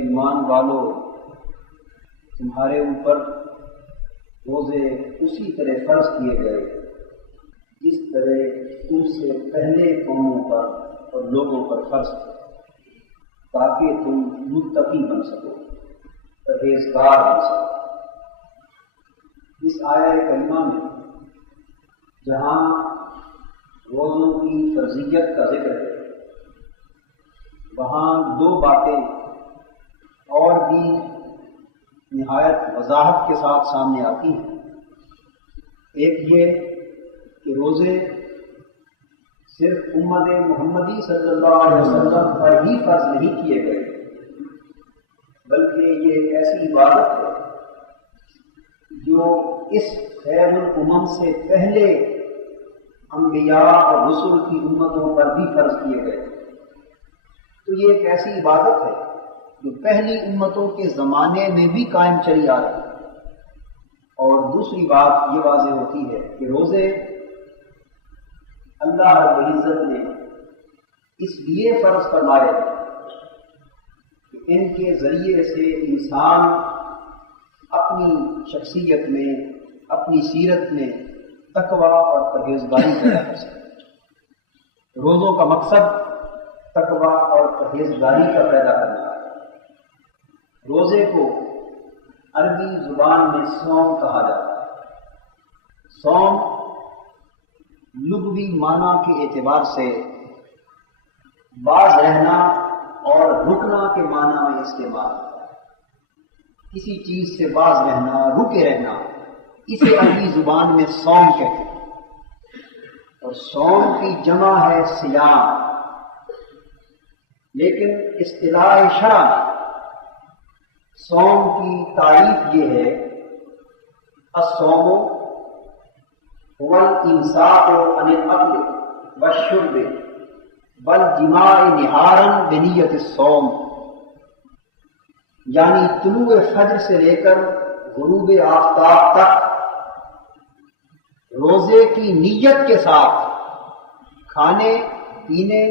ایمان والو تمہارے اوپر روزے اسی طرح فرض کیے گئے جس طرح تم سے پہلے قوموں پر اور لوگوں پر فرض تھے، تاکہ تم متقی بن سکو، پرہیزگار بن سکو۔ اس آیہ کریمہ میں جہاں روزوں کی فرضیت کا ذکر ہے، وہاں دو باتیں اور بھی نہایت وضاحت کے ساتھ سامنے آتی ہیں۔ ایک یہ کہ روزے صرف امت محمدی صلی اللہ علیہ وسلم پر ہی فرض نہیں کیے گئے، بلکہ یہ ایک ایسی عبادت ہے جو اس خیر الامم سے پہلے انبیاء اور رسل کی امتوں پر بھی فرض کیے گئے۔ تو یہ ایک ایسی عبادت ہے جو پہلی امتوں کے زمانے میں بھی قائم چلی آ رہی ہے۔ اور دوسری بات یہ واضح ہوتی ہے کہ روزے اللہ رب العزت نے اس لیے فرض فرمائے کہ ان کے ذریعے سے انسان اپنی شخصیت میں، اپنی سیرت میں تقویٰ اور پرہیزگاری پیدا کر سکے۔ روزوں کا مقصد تقویٰ اور پرہیزگاری کا پیدا کرنا ہے۔ روزے کو عربی زبان میں صوم کہا جاتا ہے۔ صوم لغوی معنی کے اعتبار سے باز رہنا اور رکنا کے معنی میں استعمال ہوتا ہے۔ کسی چیز سے باز رہنا، رکے رہنا، اسے عربی زبان میں صوم کہتے ہیں۔ اور صوم کی جمع ہے صیام، لیکن اصطلاح شرع میں صوم کی تعریف یہ ہے: الصوم هو الامساک عن الاکل والشرب والجماع نہارا بنیت الصوم، یعنی طلوع فجر سے لے کر غروب آفتاب تک روزے کی نیت کے ساتھ کھانے پینے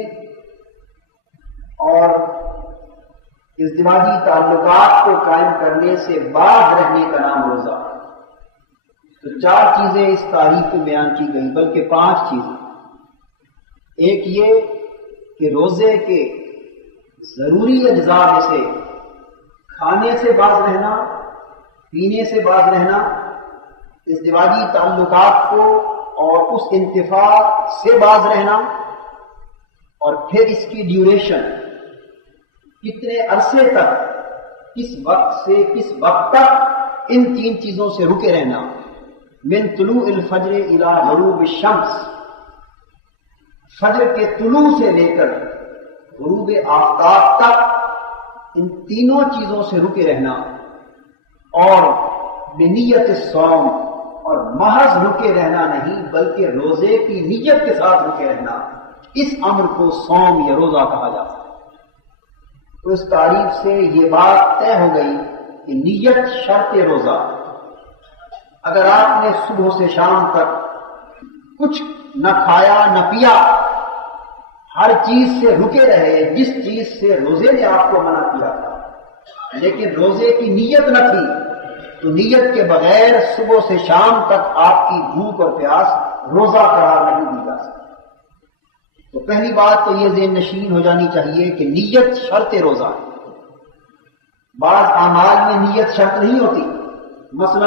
اور ازدواجی تعلقات کو قائم کرنے سے باز رہنے کا نام روزہ ہے۔ تو 4 چیزیں اس تاریخ میں بیان کی گئی، بلکہ 5 چیزیں۔ ایک یہ کہ روزے کے ضروری اجزاء میں سے کھانے سے باز رہنا، پینے سے باز رہنا، ازدواجی تعلقات کو اور اس انتفاع سے باز رہنا، اور پھر اس کی ڈیوریشن، کتنے عرصے تک، کس وقت سے کس وقت تک ان 3 چیزوں سے رکے رہنا۔ من طلوع الفجر الی غروب الشمس، فجر کے طلوع سے لے کر غروب آفتاب تک ان تینوں چیزوں سے رکے رہنا، اور بنیت الصوم، اور محض رکے رہنا نہیں بلکہ روزے کی نیت کے ساتھ رکے رہنا، اس امر کو صوم یا روزہ کہا جاتا ہے۔ تو اس تعریف سے یہ بات طے ہو گئی کہ نیت شرط روزہ۔ اگر آپ نے صبح سے شام تک کچھ نہ کھایا نہ پیا، ہر چیز سے رکے رہے جس چیز سے روزے نے آپ کو منع کیا تھا، لیکن روزے کی نیت نہ تھی، تو نیت کے بغیر صبح سے شام تک آپ کی بھوک اور پیاس روزہ قرار نہیں دی جا سکتی۔ تو پہلی بات تو یہ ذہن نشین ہو جانی چاہیے کہ نیت شرط روزہ ہے۔ بعض اعمال میں نیت شرط نہیں ہوتی، مثلا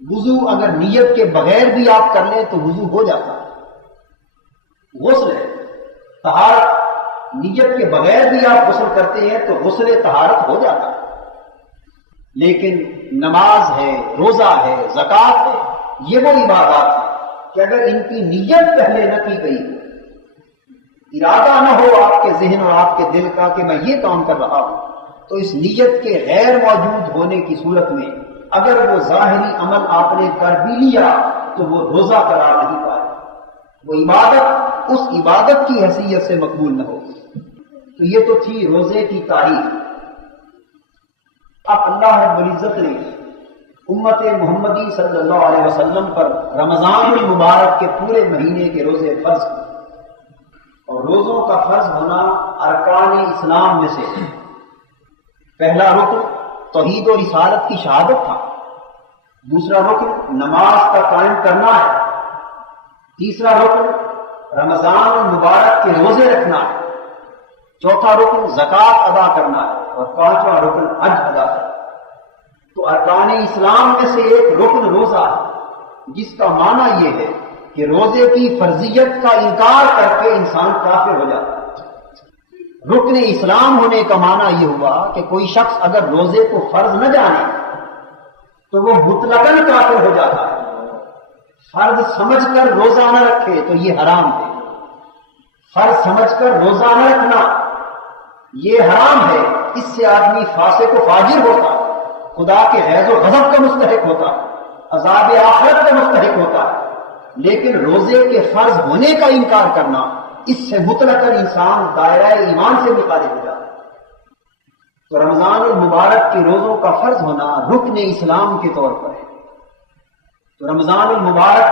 وضو اگر نیت کے بغیر بھی آپ کر لیں تو وضو ہو جاتا ہے۔ غسل ہے، طہارت، نیت کے بغیر بھی آپ غسل کرتے ہیں تو غسل طہارت ہو جاتا ہے۔ لیکن نماز ہے، روزہ ہے، زکوٰۃ ہے، یہ وہ عبادات ہیں کہ اگر ان کی نیت پہلے نہ کی گئی، ارادہ نہ ہو آپ کے ذہن اور آپ کے دل کا کہ میں یہ کام کر رہا ہوں، تو اس نیت کے غیر موجود ہونے کی صورت میں اگر وہ ظاہری عمل آپ نے کر بھی لیا تو وہ روزہ قرار نہیں پائے، وہ عبادت اس عبادت کی حیثیت سے مقبول نہ ہو۔ تو یہ تو تھی روزے کی تاریخ۔ اب اللہ رب العزت نے امت محمدی صلی اللہ علیہ وسلم پر رمضان المبارک کے پورے مہینے کے روزے فرض کیے، اور روزوں کا فرض ہونا ارکان اسلام میں سے، پہلا رکن توحید و رسالت کی شہادت تھا، دوسرا رکن نماز کا قائم کرنا ہے، تیسرا رکن رمضان المبارک کے روزے رکھنا ہے، چوتھا رکن زکوٰۃ ادا کرنا ہے، اور پانچواں رکن حج ادا کرنا ہے۔ تو ارکان اسلام میں سے ایک رکن روزہ ہے، جس کا معنی یہ ہے کہ روزے کی فرضیت کا انکار کر کے انسان کافر ہو جاتا ہے۔ رکن اسلام ہونے کا معنی یہ ہوا کہ کوئی شخص اگر روزے کو فرض نہ جانے تو وہ مطلقاً کافر ہو جاتا ہے۔ فرض سمجھ کر روزہ نہ رکھے تو یہ حرام ہے، فرض سمجھ کر روزہ نہ رکھنا یہ حرام ہے، اس سے آدمی فاسق و فاجر ہوتا ہے، خدا کے غیظ و غضب کا مستحق ہوتا ہے، عذاب آخرت کا مستحق ہوتا ہے۔ لیکن روزے کے فرض ہونے کا انکار کرنا، اس سے مطلقاً انسان دائرہ ایمان سے خارج ہو جاتا ہے۔ تو رمضان المبارک کے روزوں کا فرض ہونا رکن اسلام کے طور پر ہے۔ تو رمضان المبارک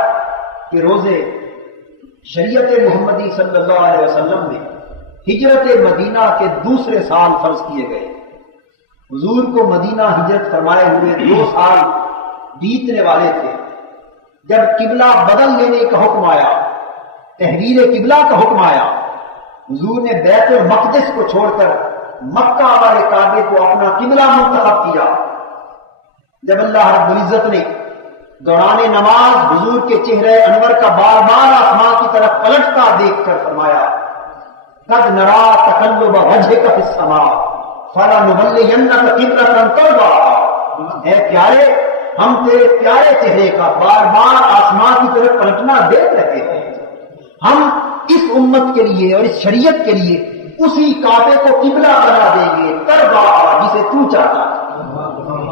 کے روزے شریعت محمدی صلی اللہ علیہ وسلم میں ہجرت مدینہ کے دوسرے سال فرض کیے گئے۔ حضور کو مدینہ ہجرت فرمائے ہوئے 2 سال بیتنے والے تھے جب قبلہ بدل لینے کا حکم آیا، تحویل قبلہ کا حکم آیا۔ حضور نے بیت المقدس کو چھوڑ کر مکہ والے کعبے کو اپنا قبلہ منتخب کیا۔ جب اللہ رب العزت نے دوران نماز حضور کے چہرے انور کا بار بار آسمان کی طرف پلٹتا دیکھ کر فرمایا، قد نرا تقلب وجهك في السماء فلنولینک قبلة ترضاها۔ اے پیارے، ہم تیرے پیارے چہرے کا بار بار آسمان کی طرف پلٹنا دیکھ رہے ہیں، ہم اس امت کے لیے اور اس شریعت کے لیے اسی کعبے کو قبلہ بنا دیں گے، ترضاها، جسے تو چاہتا ہے،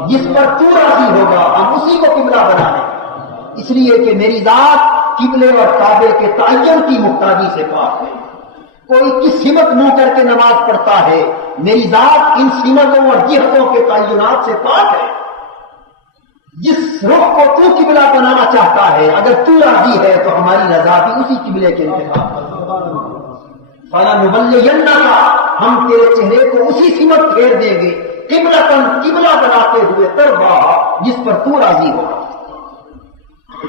جس پر تو راضی ہوگا، ہم اسی کو قبلہ بنا دیں گے، اس لیے کہ میری ذات قبلے اور کعبے کے تعین کی محتاجی سے پاک ہے۔ کوئی کس سمت منہ کر کے نماز پڑھتا ہے، میری ذات ان سمتوں اور جہتوں کے تعینات سے پاک ہے۔ جس رخ کو تو قبلہ بنانا چاہتا ہے، اگر تو راضی ہے تو ہماری رضا بھی اسی قبلے کے انتخاب ہے۔ فَلَنُوَلِّيَنَّكَ، ہم تیرے چہرے کو اسی سمت پھیر دیں گے، قبلہ بناتے ہوئے ترضاها، جس پر تو راضی ہوگا۔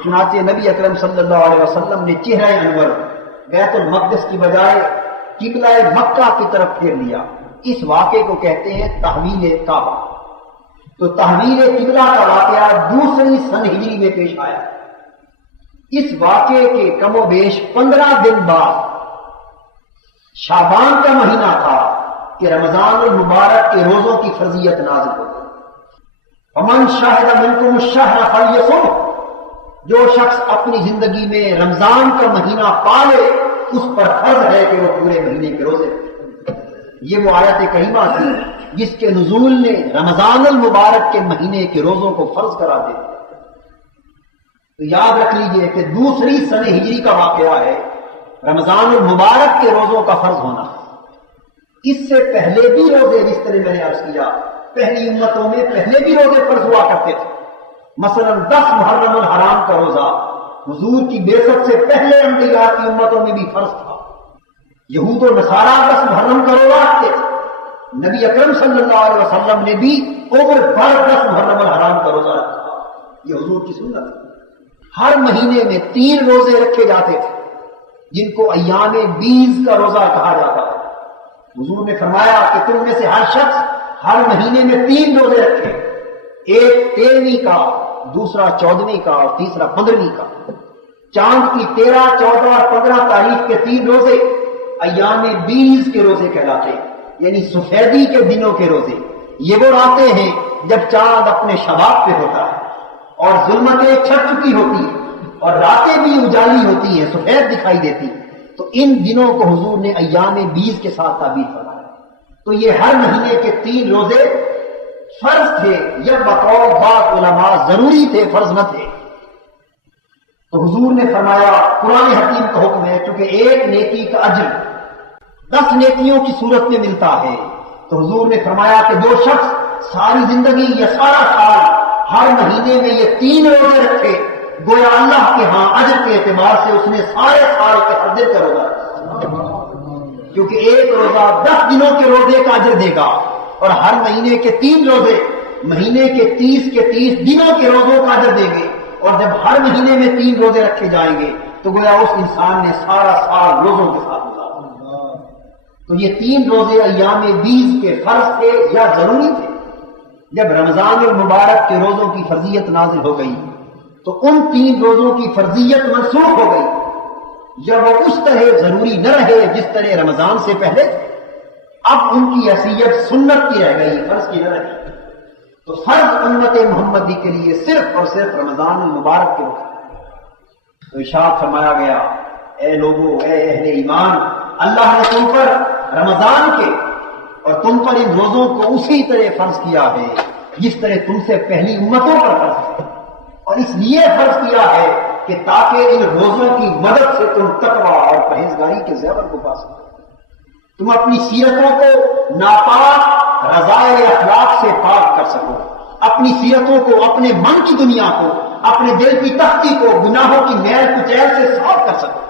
چنانچہ نبی اکرم صلی اللہ علیہ وسلم نے چہرہ انور بیت المقدس کی بجائے قبلہ مکہ کی طرف پھیر لیا۔ اس واقعے کو کہتے ہیں تحویل کعبہ۔ تو تحویل قبلہ کا واقعہ 2 سن ہجری میں پیش آیا۔ اس واقعے کے کم و بیش 15 دن بعد شعبان کا مہینہ تھا کہ رمضان المبارک کے روزوں کی فرضیت نازل ہو گئی۔ فمن شہد منکم الشہر فلیصم، جو شخص اپنی زندگی میں رمضان کا مہینہ پالے اس پر فرض ہے کہ وہ پورے مہینے کے روزے رکھے۔ یہ وہ آیت کریمہ تھی جس کے نزول نے رمضان المبارک کے مہینے کے روزوں کو فرض کرا دیا۔ تو یاد رکھ لیجئے کہ 2 سن ہجری کا واقعہ ہے رمضان المبارک کے روزوں کا فرض ہونا۔ اس سے پہلے بھی روزے، جس طرح میں نے عرض کیا، پہلی امتوں میں پہلے بھی روزے فرض ہوا کرتے تھے۔ مثلا 10 محرم الحرام کا روزہ حضور کی بعثت سے پہلے انبیاء کی امتوں میں بھی فرض تھا۔ یہود و نصارہ 10 محرم کا روزہ رکھتے تھے، نبی اکرم صلی اللہ علیہ وسلم نے بھی عمر بھر 10 محرم الحرام کا روزہ رکھا۔ یہ حضور کی سنت ہے۔ ہر مہینے میں 3 روزے رکھے جاتے تھے جن کو ایام بیز کا روزہ کہا جاتا ہے۔ حضور نے فرمایا کہ تم میں سے ہر شخص ہر مہینے میں 3 روزے رکھے، ایک 13ویں کا، دوسرا 14ویں کا اور تیسرا 15ویں کا۔ چاند کی 13، 14 اور 15 تاریخ کے 3 روزے ایام بیز کے روزے کہلاتے ہیں، یعنی سفیدی کے دنوں کے روزے۔ یہ وہ راتیں ہیں جب چاند اپنے شباب پہ ہوتا ہے اور ظلمتیں چھٹ چکی ہوتی ہیں اور راتیں بھی اجالی ہوتی ہیں، سفید دکھائی دیتی ہیں۔ تو ان دنوں کو حضور نے ایام بیز کے ساتھ تعبیر فرمایا۔ تو یہ ہر مہینے کے 3 روزے فرض تھے، یا بقول بعض علماء ضروری تھے، فرض نہ تھے۔ تو حضور نے فرمایا، قرآن حکیم کا حکم ہے، چونکہ ایک نیکی کا اجر 10 نیکیوں کی صورت میں ملتا ہے، تو حضور نے فرمایا کہ جو شخص ساری زندگی یا سارا سال ہر مہینے میں یہ 3 روزے رکھے، گویا اللہ کے ہاں اجر کے اعتبار سے اس نے سارے سال کے ہر دن کا روزہ رکھا، کیونکہ ایک روزہ 10 دنوں کے روزے کا اجر دے گا، اور ہر مہینے کے 3 روزے مہینے کے 30 کے 30 دنوں کے روزوں کا اجر دیں گے، اور جب ہر مہینے میں 3 روزے رکھے جائیں گے تو گویا اس انسان نے سارا سال روزوں کے ساتھ گزارا۔ تو یہ 3 روزے ایام 20 کے فرض تھے یا ضروری تھے؟ جب رمضان المبارک کے روزوں کی فرضیت نازل ہو گئی تو ان 3 روزوں کی فرضیت منسوخ ہو گئی، یا وہ اس طرح ضروری نہ رہے جس طرح رمضان سے پہلے تھے، اب ان کی حیثیت سنت کی رہ گئی، فرض کی نہ رہی۔ تو فرض امت محمدی کے لیے صرف اور صرف رمضان المبارک کے وقت۔ تو ارشاد فرمایا گیا، اے لوگو، اے اہل ایمان، اللہ نے تم پر رمضان کے اور تم پر ان روزوں کو اسی طرح فرض کیا ہے جس طرح تم سے پہلی امتوں پر فرض ہے، اور اس لیے فرض کیا ہے کہ تاکہ ان روزوں کی مدد سے تم تقویٰ اور پرہیزگاری کے زیور کو پا سکو، تم اپنی سیرتوں کو ناپاک رضائع اخلاق سے پاک کر سکو، اپنی سیرتوں کو، اپنے من کی دنیا کو، اپنے دل کی تختی کو گناہوں کی میل کچیل سے صاف کر سکو،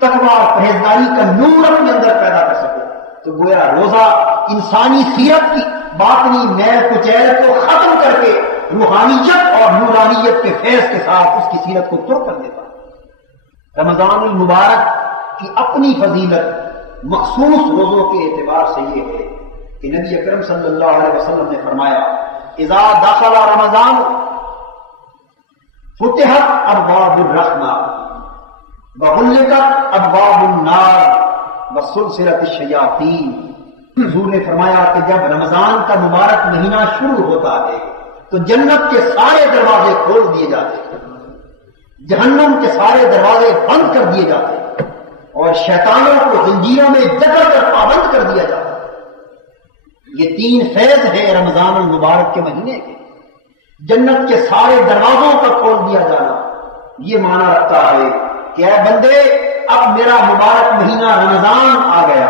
تقویٰ اور پرہیزگاری کا نور اپنے اندر پیدا کر سکو۔ تو گویا روزہ انسانی سیرت کی باطنی میل کچیل کو ختم کر کے روحانیت اور نورانیت کے فیض کے ساتھ اس کی سیرت کو پر کر دیتا ہے۔ رمضان المبارک کی اپنی فضیلت مخصوص روزوں کے اعتبار سے یہ ہے کہ نبی اکرم صلی اللہ علیہ وسلم نے فرمایا، اذا دخل رمضان فتحت ابواب الرحمہ وغلقت ابواب النار وسلسلت الشیاطین۔ حضور نے فرمایا کہ جب رمضان کا مبارک مہینہ شروع ہوتا ہے تو جنت کے سارے دروازے کھول دیے جاتے ہیں، جہنم کے سارے دروازے بند کر دیے جاتے ہیں، اور شیطانوں کو زنجیروں میں جکڑ کر پابند کر دیا جاتا ہے۔ یہ 3 فیض ہیں رمضان المبارک کے مہینے کے۔ جنت کے سارے دروازوں کا کھول دیا جانا یہ معنی رکھتا ہے کہ اے بندے، اب میرا مبارک مہینہ رمضان آ گیا۔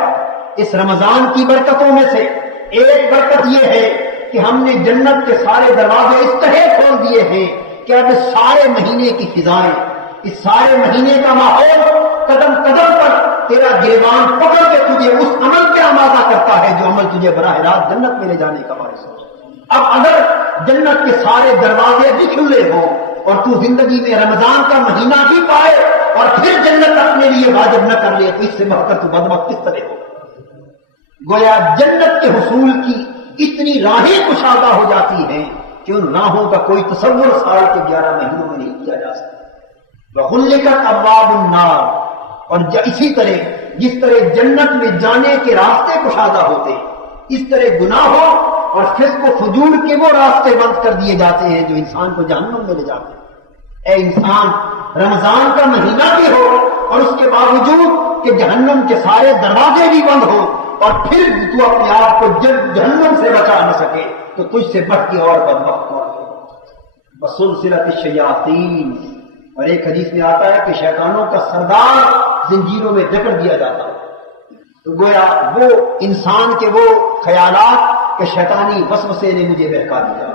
اس رمضان کی برکتوں میں سے ایک برکت یہ ہے کہ ہم نے جنت کے سارے دروازے اس طرح کھول دیے ہیں کہ اب اس سارے مہینے کی فضائیں، اس سارے مہینے کا ماحول قدم قدم پر تیرا گریبان پکڑ کے تجھے اس عمل پہ آمادہ کرتا ہے جو عمل تجھے براہ راست جنت میں لے جانے کا باعث ہو۔ اب اگر جنت کے سارے دروازے بھی کھلے ہوں اور تو زندگی میں رمضان کا مہینہ بھی پائے اور پھر جنت اپنے لیے واجب نہ کر لے تو اس سے بہتر تو بدبخت کس طرح ہو۔ گویا جنت کے حصول کی اتنی راہیں کشادہ ہو جاتی ہیں کہ ان راہوں کا کوئی تصور سال کے 11 مہینوں میں نہیں کیا جا سکتا۔ وغلقت ابواب النار، اور اسی طرح جس طرح جنت میں جانے کے راستے کشادہ ہوتے، اس طرح گناہوں اور فسق و فجور کے وہ راستے بند کر دیے جاتے ہیں جو انسان کو جہنم میں لے جاتے ہیں۔ اے انسان، رمضان کا مہینہ بھی ہو اور اس کے باوجود کہ جہنم کے سارے دروازے بھی بند ہو اور پھر تو اپنے آپ کو جہنم سے بچا نہ سکے تو تجھ سے بڑھ کے اور بدبخت کون ہے۔ وسلسلۃ الشیاطین، اور ایک حدیث میں آتا ہے کہ شیطانوں کا سردار زنجیروں میں جکڑ دیا جاتا ہے۔ تو گویا وہ انسان کے وہ خیالات کہ شیطانی وسوسے نے مجھے بہکا دیا،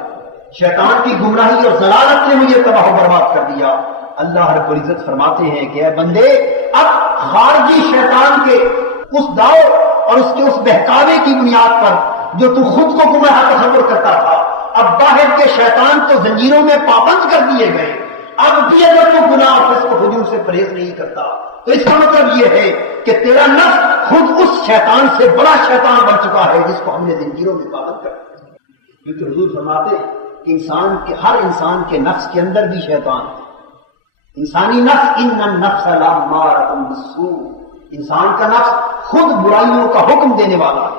شیطان کی گمراہی اور ضلالت نے مجھے تباہ و برباد کر دیا، اللہ رب العزت فرماتے ہیں کہ اے بندے، اب خارجی شیطان کے اس داؤ اور اس کے اس بہکاوے کی بنیاد پر جو تو خود کو گمراہ تصور کرتا تھا، اب باہر کے شیطان تو زنجیروں میں پابند کر دیے گئے، اب بھی اگر تو گناہ اور فسق و فجور سے پرہیز نہیں کرتا تو اس کا مطلب یہ ہے کہ تیرا نفس خود اس شیطان سے بڑا شیطان بن چکا ہے جس کو ہم نے زنجیروں میں پابند کر دیا۔ کیونکہ حضور فرماتے کہ ہر انسان کے نفس کے اندر بھی شیطان ہے۔ انسانی نفس ان النفس لامارۃ بالسوء، انسان کا نفس خود برائیوں کا حکم دینے والا ہے،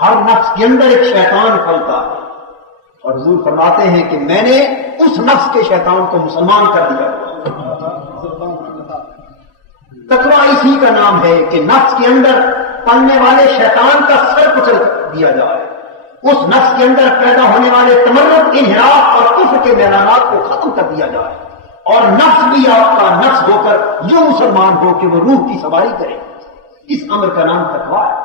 ہر نفس کے اندر ایک شیطان پلتا ہے، اور حضور فرماتے ہیں کہ میں نے اس نفس کے شیطان کو مسلمان کر دیا۔ تقویٰ اسی کا نام ہے کہ نفس کے اندر پلنے والے شیطان کا سر کچل دیا جائے، اس نفس کے اندر پیدا ہونے والے تمرد، انحراف اور کفر کے میدانات کو ختم کر دیا جائے، اور نفس بھی آپ کا نفس ہو کر جو مسلمان ہو کہ وہ روح کی سواری کرے۔ اس امر کا نام تقویٰ ہے۔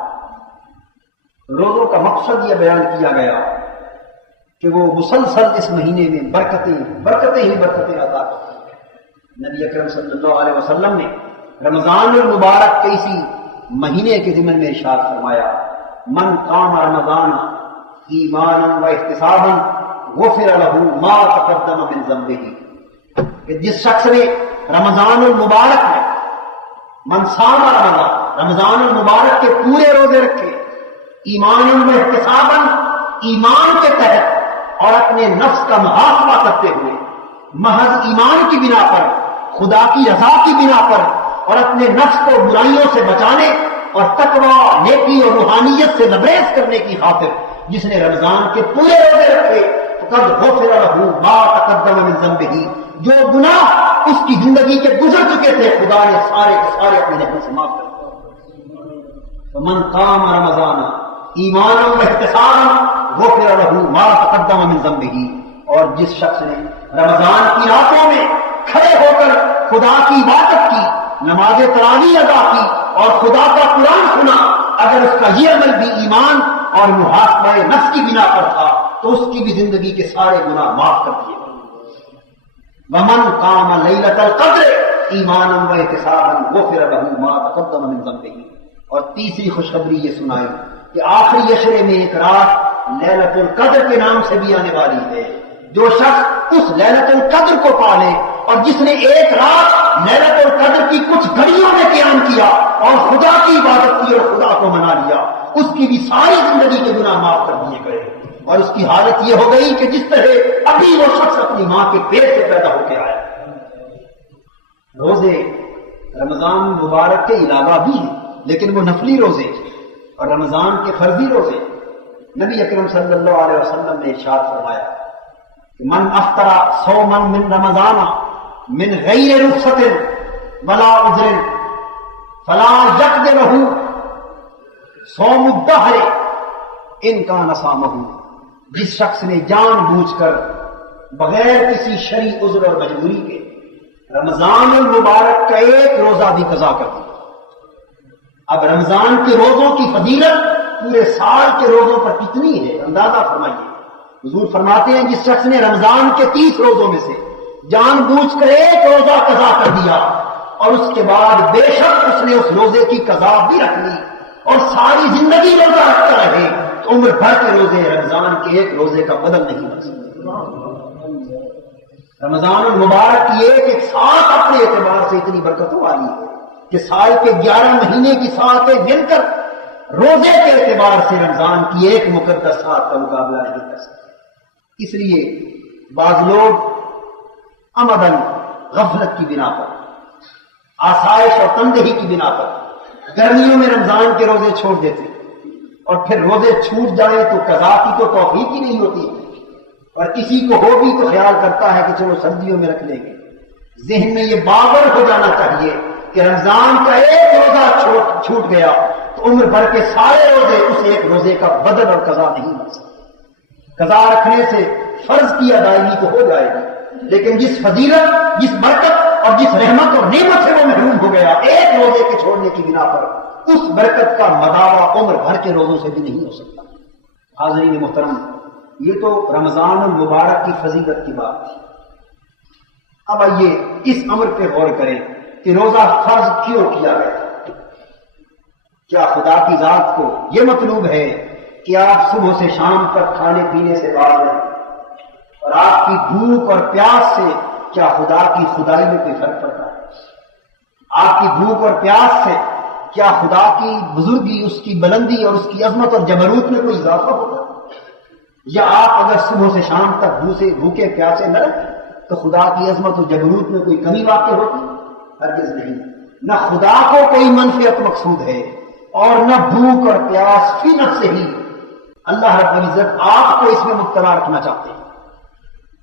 روزوں کا مقصد یہ بیان کیا گیا کہ وہ مسلسل اس مہینے میں برکتیں ہی برکتیں عطا کرتے ہیں۔ نبی اکرم صلی اللہ علیہ وسلم نے رمضان المبارک کے اسی مہینے کے ضمن میں ارشاد فرمایا، من قام رمضان ایمانا و احتسابا غفر له ما تقدم من ذنبه، کہ جس شخص نے رمضان المبارک میں من صام رمضان، رمضان المبارک کے پورے روزے رکھے، ایمانا و احتسابا، ایمان کے تحت اور اپنے نفس کا محاسبہ کرتے ہوئے، محض ایمان کی بنا پر، خدا کی رضا کی بنا پر، اور اپنے نفس کو برائیوں سے بچانے اور تقوی، نیکی اور روحانیت سے لبریز کرنے کی خاطر جس نے رمضان کے پورے روزے رکھے، قد غفر له ما تقدم من ذنبه، جو گناہ اس کی زندگی کے گزر چکے تھے خدا نے سارے کے سارے اپنے رحمت سے معاف کر دیے۔ فمن قام رمضان ایمانا واحتسابا غفر له ما تقدم من ذنبه، اور جس شخص نے رمضان کی راتوں میں کھڑے ہو کر خدا کی عبادت کی، نماز تراویح ادا کی اور خدا کا قرآن سنا، اگر اس کا یہ عمل بھی ایمان اور محاسبہ نفس کی بنا پر تھا تو اس کی بھی زندگی کے سارے گناہ معاف کر دیے۔ ومن قام لیلۃ القدر ایمانا واحتسابا غفر له ما تقدم من ذنبه، اور تیسری خوشخبری یہ سنائی کہ آخری عشرے میں ایک رات لیلۃ القدر کے نام سے بھی آنے والی ہے۔ جو شخص اس لیلۃ القدر کو پالے اور جس نے ایک رات لیلۃ القدر کی کچھ گھڑیوں میں قیام کیا اور خدا کی عبادت کی اور خدا کو منا لیا، اس کی بھی ساری زندگی کے گناہ معاف کر دیے گئے، اور اس کی حالت یہ ہو گئی کہ جس طرح ابھی وہ شخص اپنی ماں کے پیٹ سے پیدا ہو کے آیا۔ روزے رمضان مبارک کے علاوہ بھی ہیں، لیکن وہ نفلی روزے اور رمضان کے فرضی روزے۔ نبی اکرم صلی اللہ علیہ وسلم نے ارشاد فرمایا کہ من افطر صوما من رمضان من غیر رخصت ولا عذر فلا یقض له صوم الدہر ان کان صامہ، جس شخص نے جان بوجھ کر بغیر کسی شرعی عذر اور مجبوری کے رمضان المبارک کا ایک روزہ بھی قضا کر دیا۔ اب رمضان کے روزوں کی فضیلت پورے سال کے روزوں پر کتنی ہے اندازہ فرمائیے۔ حضور فرماتے ہیں جس شخص نے رمضان کے 30 روزوں میں سے جان بوجھ کر ایک روزہ قضا کر دیا اور اس کے بعد بے شک اس نے اس روزے کی قضا بھی رکھ لی اور ساری زندگی روزہ رکھتا رہے، تو عمر بھر کے روزے رمضان کے ایک روزے کا بدل نہیں بن سکتے۔ رمضان المبارک کی ایک ساتھ اپنے اعتبار سے اتنی برکتوں والی ہے کہ سال کے 11 مہینے کی ساعتیں گن کر روزے کے اعتبار سے رمضان کی ایک مقدس ساعت کا مقابلہ نہیں کر سکتے۔ اس لیے بعض لوگ عمدن غفلت کی بنا پر، آسائش اور تندہی کی بنا پر گرمیوں میں رمضان کے روزے چھوڑ دیتے اور پھر روزے چھوٹ جائیں تو قضا کی تو توفیق ہی نہیں ہوتی، اور کسی کو ہو بھی تو خیال کرتا ہے کہ چلو سردیوں میں رکھ لیں گے۔ ذہن میں یہ باور ہو جانا چاہیے کہ رمضان کا ایک روزہ چھوٹ گیا تو عمر بھر کے سارے روزے اس ایک روزے کا بدل اور قضا نہیں بن سکتے۔ قضا رکھنے سے فرض کی ادائیگی تو ہو جائے گی، لیکن جس فضیلت، جس برکت اور جس رحمت اور نعمت سے وہ محروم ہو گیا ایک روزے کے چھوڑنے کی بنا پر، اس برکت کا مداوع عمر بھر کے روزوں سے بھی نہیں ہو سکتا۔ حاضرین محترم، یہ تو رمضان المبارک کی فضیلت کی بات تھی۔ اب آئیے اس امر پہ غور کریں کہ روزہ فرض کیوں کیا گیا؟ کیا خدا کی ذات کو یہ مطلوب ہے کہ آپ صبح سے شام تک کھانے پینے سے باز رہیں، اور آپ کی بھوک اور پیاس سے کیا خدا کی خدائی میں کوئی فرق پڑتا ہے؟ آپ کی بھوک اور پیاس سے کیا خدا کی بزرگی، اس کی بلندی اور اس کی عظمت اور جبروت میں کوئی اضافہ ہوتا ہے؟ یا آپ اگر صبح سے شام تک بھوکے پیاسے نہ رہیں تو خدا کی عظمت اور جبروت میں کوئی کمی واقع ہوتی؟ ہرگز نہیں۔ نہ خدا کو کوئی منفعت مقصود ہے اور نہ بھوک اور پیاس فی نفس سے ہی اللہ رب العزت آپ کو اس میں مبتلا رکھنا چاہتے ہیں،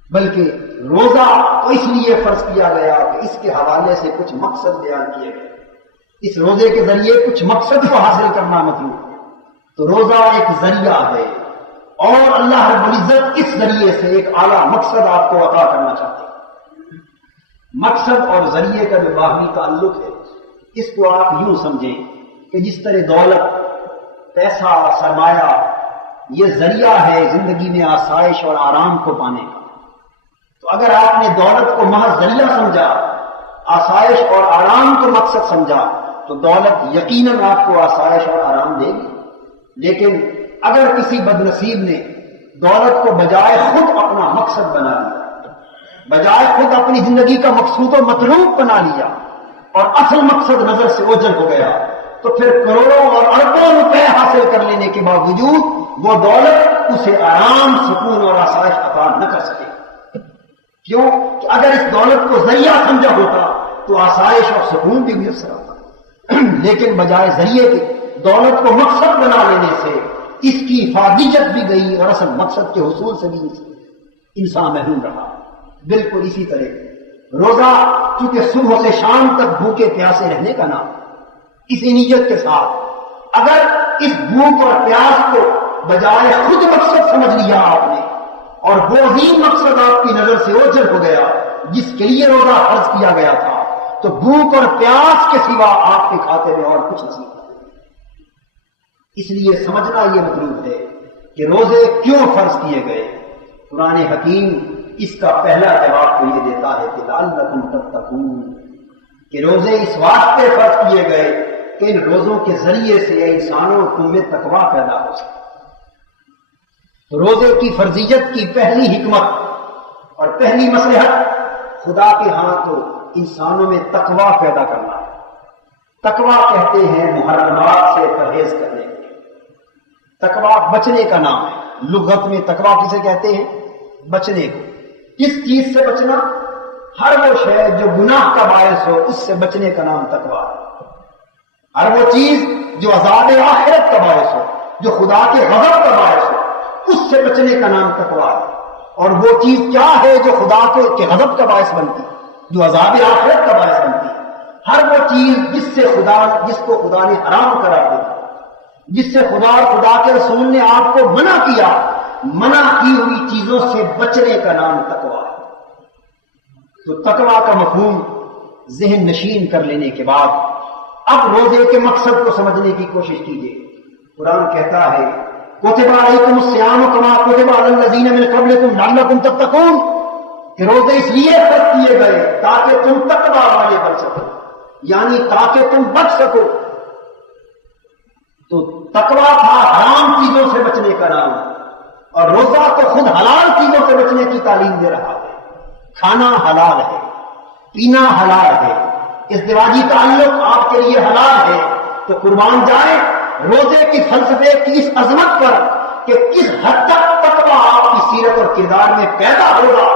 بلکہ روزہ تو اس لیے فرض کیا گیا کہ اس کے حوالے سے کچھ مقصد بیان کیے گئے، اس روزے کے ذریعے کچھ مقصد کو حاصل کرنا مطلوب ہے۔ تو روزہ ایک ذریعہ ہے اور اللہ رب العزت اس ذریعے سے ایک اعلیٰ مقصد آپ کو عطا کرنا چاہتے ہیں۔ مقصد اور ذریعے کا جو باہمی تعلق ہے، اس کو آپ یوں سمجھیں کہ جس طرح دولت، پیسہ، سرمایہ یہ ذریعہ ہے زندگی میں آسائش اور آرام کو پانے کا، تو اگر آپ نے دولت کو محض ذریعہ سمجھا، آسائش اور آرام کو مقصد سمجھا، تو دولت یقیناً آپ کو آسائش اور آرام دے گی۔ لیکن اگر کسی بد نصیب نے دولت کو بجائے خود اپنا مقصد بنا لیا، بجائے خود اپنی زندگی کا مقصود و مطلوب بنا لیا اور اصل مقصد نظر سے اوجھل ہو گیا، تو پھر کروڑوں اور اربوں روپے حاصل کر لینے کے باوجود وہ دولت اسے آرام، سکون اور آسائش عطا نہ کر سکے۔ کیوں کہ اگر اس دولت کو ذریعہ سمجھا ہوتا تو آسائش اور سکون بھی میسر ہوتا، لیکن بجائے ذریعے کے دولت کو مقصد بنا لینے سے اس کی حفاظت بھی گئی اور اصل مقصد کے حصول سے بھی انسان محروم رہا۔ بالکل اسی طرح روزہ چونکہ صبح سے شام تک بھوکے پیاسے رہنے کا نام، اسی نیت کے ساتھ اگر اس بھوک اور پیاس کو بجائے خود مقصد سمجھ لیا آپ نے اور وہ عظیم مقصد آپ کی نظر سے اوجھل ہو گیا جس کے لیے روزہ فرض کیا گیا تھا، تو بھوک اور پیاس کے سوا آپ کے کھاتے میں اور کچھ نہیں۔ اس لیے سمجھنا یہ مطلوب ہے کہ روزے کیوں فرض کیے گئے۔ قرآن حکیم اس کا پہلا جواب تو یہ دیتا ہے کہ لعلکم تتقون، کہ روزے اس واسطے فرض کیے گئے کہ ان روزوں کے ذریعے سے انسانوں تم میں تقویٰ پیدا ہو سکے۔ تو روزے کی فرضیت کی پہلی حکمت اور پہلی مصلحت خدا کے ہاں تو انسانوں میں تقویٰ پیدا کرنا ہے۔ تقویٰ کہتے ہیں محرمات سے پرہیز کرنے کو، تقویٰ بچنے کا نام ہے۔ لغت میں تقویٰ کسے کہتے ہیں؟ بچنے کو۔ کس چیز سے بچنا؟ ہر وہ شے جو گناہ کا باعث ہو اس سے بچنے کا نام تقویٰ ہے۔ ہر وہ چیز جو عذاب آخرت کا باعث ہو، جو خدا کے غضب کا باعث ہو، اس سے بچنے کا نام تقویٰ ہے۔ اور وہ چیز کیا ہے جو خدا کے غضب کا باعث بنتی، جو عذاب آخرت کا باعث بنتی؟ ہر وہ چیز جس کو خدا نے حرام قرار دیا، جس سے خدا اور خدا کے رسول نے آپ کو منع کیا، منع کی ہوئی چیزوں سے بچنے کا نام تقویٰ ہے۔ تو تقویٰ کا مفہوم ذہن نشین کر لینے کے بعد اب روزے کے مقصد کو سمجھنے کی کوشش کیجیے۔ قرآن کہتا ہے کتب علیکم الصیام کما کتب علی الذین من قبلکم لعلکم تتقون، کہ روزے اس لیے فرض کیے گئے تاکہ تم تقویٰ والے بن سکو، یعنی تاکہ تم بچ سکو۔ تو تقویٰ تھا حرام چیزوں سے بچنے کا نام، اور روزہ تو خود حلال چیزوں سے بچنے کی تعلیم دے رہا ہے۔ کھانا حلال ہے، پینا حلال ہے، ازدواجی تعلق آپ کے لیے حلال ہے، تو قربان جائیں روزے کی فلسفے کی اس عظمت پر کہ کس حد تک تقویٰ آپ کی سیرت اور کردار میں پیدا ہوگا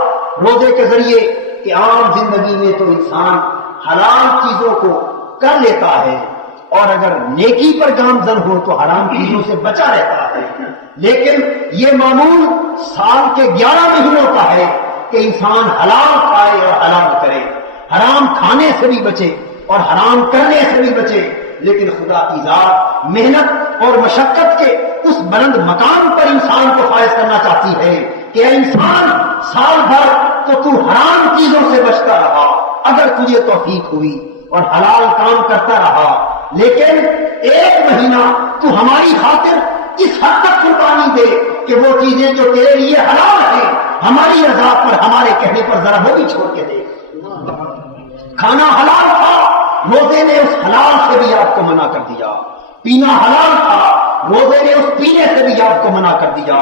روزے کے ذریعے، کہ عام زندگی میں تو انسان حلال چیزوں کو کر لیتا ہے اور اگر نیکی پر گامزن ہو تو حرام چیزوں سے بچا رہتا ہے، لیکن یہ معمول سال کے 11 مہینوں کا ہے کہ انسان حلال کھائے اور حلال کرے، حرام کھانے سے بھی بچے اور حرام کرنے سے بھی بچے۔ لیکن خدا کی ذات محنت اور مشقت کے اس بلند مقام پر انسان کو فائز کرنا چاہتی ہے کہ اے انسان سال بھر تو تو حرام چیزوں سے بچتا رہا، اگر تجھے توفیق ہوئی اور حلال کام کرتا رہا، لیکن ایک مہینہ تو ہماری خاطر اس حد تک قربانی دے کہ وہ چیزیں جو تیرے لیے حلال ہیں ہماری رضا پر، ہمارے کہنے پر ذرا وہ بھی چھوڑ کے دے۔ کھانا حلال تھا، روزے نے اس حلال سے بھی آپ کو منع کر دیا۔ پینا حلال تھا، روزے نے اس پینے سے بھی آپ کو منع کر دیا۔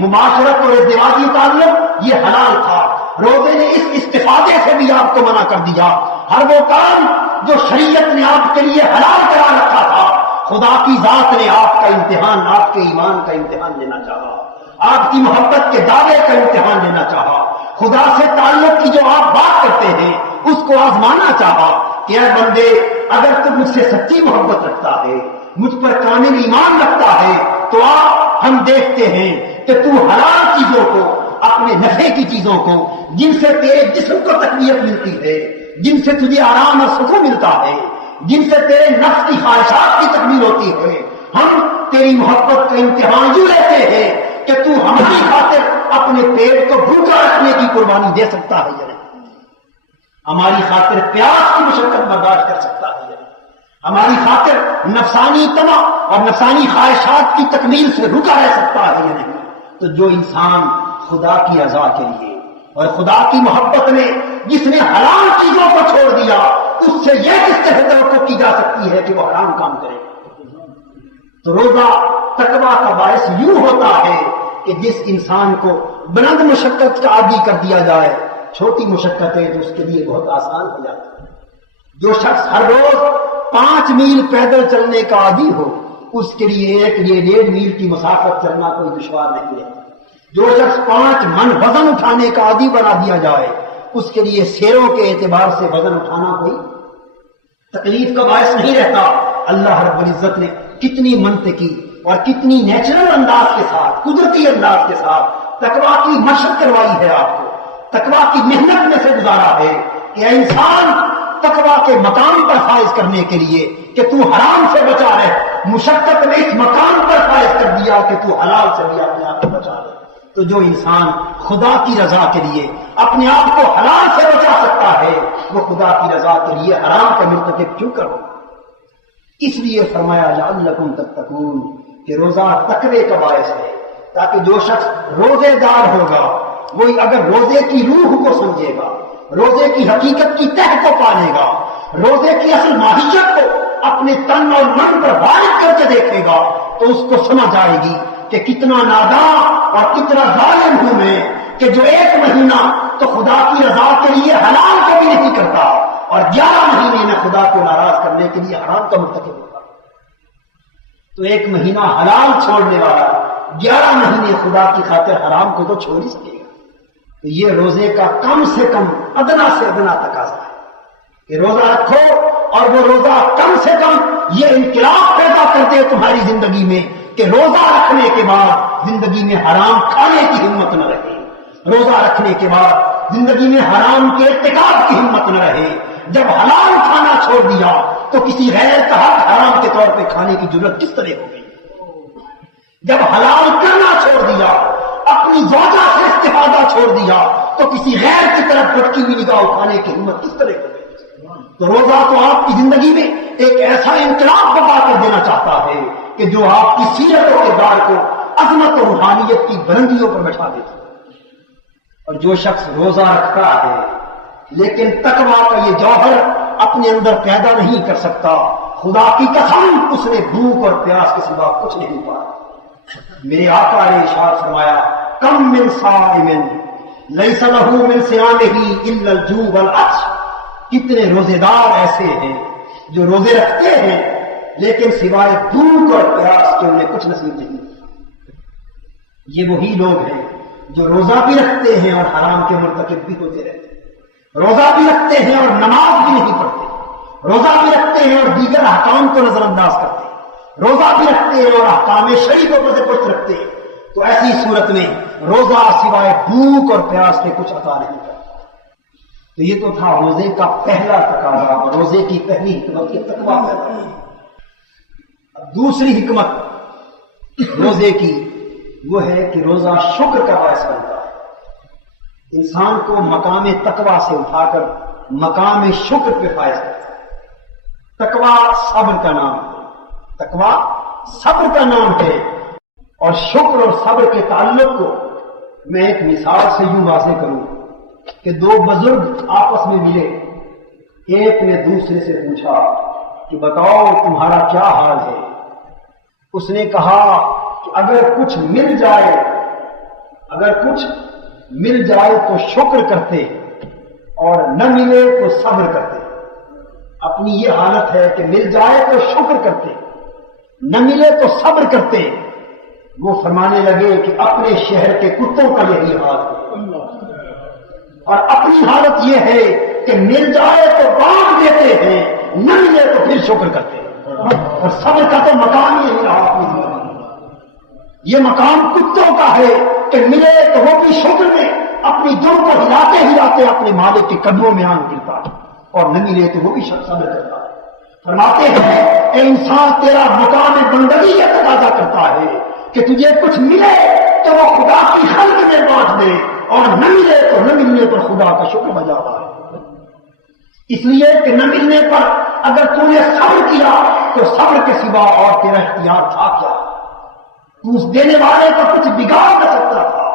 معاشرت اور ازدواجی تعلق یہ حلال تھا، روزے نے اس استفادے سے بھی آپ کو منع کر دیا۔ ہر وہ کام جو شریعت نے آپ کے لیے حلال کرا رکھا تھا، خدا کی ذات نے آپ کا امتحان، آپ کے ایمان کا امتحان لینا چاہا، آپ کی محبت کے دعوے کا امتحان لینا چاہا، خدا سے تعلق کی جو آپ بات کرتے ہیں اس کو آزمانا چاہا کہ اے بندے اگر تو مجھ سے سچی محبت رکھتا ہے، مجھ پر کامل ایمان رکھتا ہے، تو ہم دیکھتے ہیں کہ تو حلال چیزوں کو، اپنے نفع کی چیزوں کو، جن سے تیرے جسم کو تقویت ملتی ہے، جن سے تجھے آرام اور سکون ملتا ہے، جن سے تیرے نفس کی خواہشات کی تکمیل ہوتی ہے، ہم تیری محبت کا امتحان یوں لیتے ہیں کہ تو ہماری خاطر اپنے پیٹ کو بھوکا رکھنے کی قربانی دے سکتا ہے یا نہیں، ہماری خاطر پیاس کی مشقت برداشت کر سکتا ہے یا نہیں، ہماری خاطر نفسانی طمع اور نفسانی خواہشات کی تکمیل سے رکا رہ سکتا ہے یا نہیں۔ تو جو انسان خدا کی رضا کے لیے اور خدا کی محبت میں جس نے حلال چیزوں کو چھوڑ دیا، اس سے یہ کس طرح توقع کی جا سکتی ہے کہ وہ حرام کام کرے؟ تو روزہ تقویٰ کا باعث یوں ہوتا ہے کہ جس انسان کو بلند مشقت کا عادی کر دیا جائے، چھوٹی مشقت ہے تو اس کے لیے بہت آسان ہو جاتی ہے۔ جو شخص ہر روز 5 میل پیدل چلنے کا عادی ہو، اس کے لیے 1.5 میل کی مسافت چلنا کوئی دشوار نہیں ہے۔ جو شخص 5 من وزن اٹھانے کا عادی بنا دیا جائے، اس کے لیے سیروں کے اعتبار سے وزن اٹھانا کوئی تکلیف کا باعث نہیں رہتا۔ اللہ رب العزت نے کتنی منطقی اور کتنی نیچرل انداز کے ساتھ، قدرتی انداز کے ساتھ تقویٰ کی مشق کروائی ہے، آپ کو تقویٰ کی محنت میں سے گزارا ہے کہ اے انسان، تقویٰ کے مقام پر فائز کرنے کے لیے کہ تو حرام سے بچا رہے، مشقت نے اس مقام پر فائز کر دیا کہ تو حلال سے بھی اپنے آپ کو بچا رہے۔ تو جو انسان خدا کی رضا کے لیے اپنے آپ کو حلال سے بچا سکتا ہے، وہ خدا کی رضا کے لیے حرام کا مرتکب کیوں کرو؟ اس لیے فرمایا لعلکم تتقون کہ روزہ تقوی کا باعث ہے، تاکہ جو شخص روزے دار ہوگا وہ اگر روزے کی روح کو سمجھے گا، روزے کی حقیقت کی تہ کو پالے گا، روزے کی اصل ماہیت کو اپنے تن اور من پر وارد کر کے دیکھے گا، تو اس کو سمجھ آئے گی کہ کتنا ناداں اور کتنا ظالم ہوں میں کہ جو 1 مہینہ تو خدا کی رضا کے لیے حلال کو بھی نہیں کرتا اور 11 مہینے میں خدا کو ناراض کرنے کے لیے حرام کا مرتکب ہوتا۔ تو 1 مہینہ حلال چھوڑنے والا 11 مہینے خدا کی خاطر حرام کو تو چھوڑ ہی سکے گا۔ تو یہ روزے کا کم سے کم ادنا سے ادنا تقاضا ہے کہ روزہ رکھو، اور وہ روزہ کم سے کم یہ انقلاب پیدا کر دے تمہاری زندگی میں کہ روزہ رکھنے کے بعد زندگی میں حرام کھانے کی ہمت نہ رہے، روزہ رکھنے کے بعد زندگی میں حرام کے ارتکاب کی ہمت نہ رہے۔ جب حلال کھانا چھوڑ دیا تو کسی غیر کا حق حرام کے طور پہ کھانے کی جرت کس طرح ہو گئی؟ جب حلال کرنا چھوڑ دیا، اپنی زوجہ سے استفادہ چھوڑ دیا، تو کسی غیر کی طرف بھٹکی ہوئی نگاہ اٹھانے کی ہمت کس طرح ہو گئی؟ تو روزہ تو آپ کی زندگی میں ایک ایسا انقلاب بتا کر دینا چاہتا ہے کہ جو آپ کی سیرت و کردار کو عظمت و روحانیت کی بلندیوں پر بٹھا دیتا ہے۔ اور جو شخص روزہ رکھتا ہے لیکن تقویٰ کا یہ جوہر اپنے اندر پیدا نہیں کر سکتا، خدا کی قسم اس نے بھوک اور پیاس کے سوا کچھ نہیں پایا۔ میرے آقا نے ارشاد فرمایا، کم من صائم لیس لہ من صیامہ الا الجوع والعطش، کتنے روزے دار ایسے ہیں جو روزے رکھتے ہیں لیکن سوائے بھوک اور پیاس کے انہیں کچھ نصیب نہیں۔ یہ وہی لوگ ہیں جو روزہ بھی رکھتے ہیں اور حرام کے مرتکب بھی ہوتے رہتے ہیں، روزہ بھی رکھتے ہیں اور نماز بھی نہیں پڑھتے، روزہ بھی رکھتے ہیں اور دیگر احکام کو نظر انداز کرتے ہیں، روزہ بھی رکھتے ہیں اور احکام شرعی کو پر پشت رکھتے ہیں۔ تو ایسی صورت میں روزہ سوائے بھوک اور پیاس کے کچھ عطا نہیں کرتا۔ تو یہ تو تھا روزے کا پہلا تقاضا، اور روزے کی پہلی حکمت یہ تقویٰ پیدا ہے۔ اب دوسری حکمت روزے کی وہ ہے کہ روزہ شکر کا باعث بنتا ہے، انسان کو مقام تقویٰ سے اٹھا کر مقام شکر پہ فائز کرتا ہے۔ تقویٰ صبر کا نام ہے، تقویٰ صبر کا نام ہے، اور شکر اور صبر کے تعلق کو میں ایک مثال سے یوں واضح کروں کہ 2 بزرگ آپس میں ملے، ایک نے دوسرے سے پوچھا کہ بتاؤ تمہارا کیا حال ہے؟ اس نے کہا کہ اگر کچھ مل جائے تو شکر کرتے، اور نہ ملے تو صبر کرتے۔ اپنی یہ حالت ہے کہ مل جائے تو شکر کرتے، نہ ملے تو صبر کرتے۔ وہ فرمانے لگے کہ اپنے شہر کے کتوں کا یہی حال ہے، اور اپنی حالت یہ ہے کہ مل جائے تو بانٹ دیتے ہیں، نہ ملے تو پھر شکر کرتے ہیں۔ اور صبر کا تو مقام یہی رہا اپنی زندگی میں۔ یہ مقام کتوں کا ہے کہ ملے تو وہ بھی شکر میں اپنی دم کو ہلاتے اپنے مالک کے قدموں میں آن گرتا ہے، اور نہ ملے تو وہ بھی صبر کرتا ہے۔ فرماتے ہیں اے انسان، تیرا مقام بندگی یہ تقاضا کرتا ہے کہ تجھے کچھ ملے تو وہ خدا کی خلق میں بانٹ دے، اور نہ ملے تو نہ ملنے پر خدا کا شکر بجا رہا ہے۔ اس لیے کہ نہ ملنے پر اگر تو نے صبر کیا تو صبر کے سوا اور تیرا اختیار تھا کیا؟ تو اس دینے والے کا کچھ بگاڑ نہ سکتا تھا،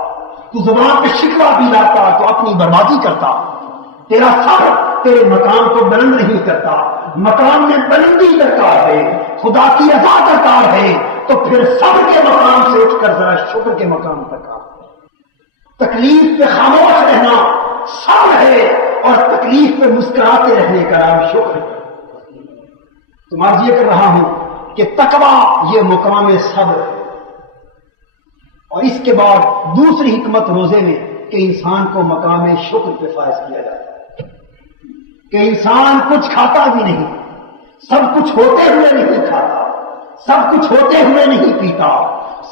تو زبان پہ شکوہ بھی لاتا تو اپنی بربادی کرتا۔ تیرا صبر تیرے مقام کو بلند نہیں کرتا، مقام میں بلندی درکار ہے، خدا کی رضا درکار ہے، تو پھر صبر کے مقام سے اٹھ کر ذرا شکر کے مقام تک آ. تکلیف پہ خاموش رہنا صبر ہے، اور تکلیف پہ مسکراتے رہنے کا نام شکر ہے. تو میں یہ کر رہا ہوں کہ تقویٰ یہ مقام صبر ہے. اور اس کے بعد دوسری حکمت روزے میں کہ انسان کو مقام شکر پہ فائز کیا جاتا ہے، کہ انسان کچھ کھاتا بھی نہیں، سب کچھ ہوتے ہوئے نہیں کھاتا، سب کچھ ہوتے ہوئے نہیں پیتا،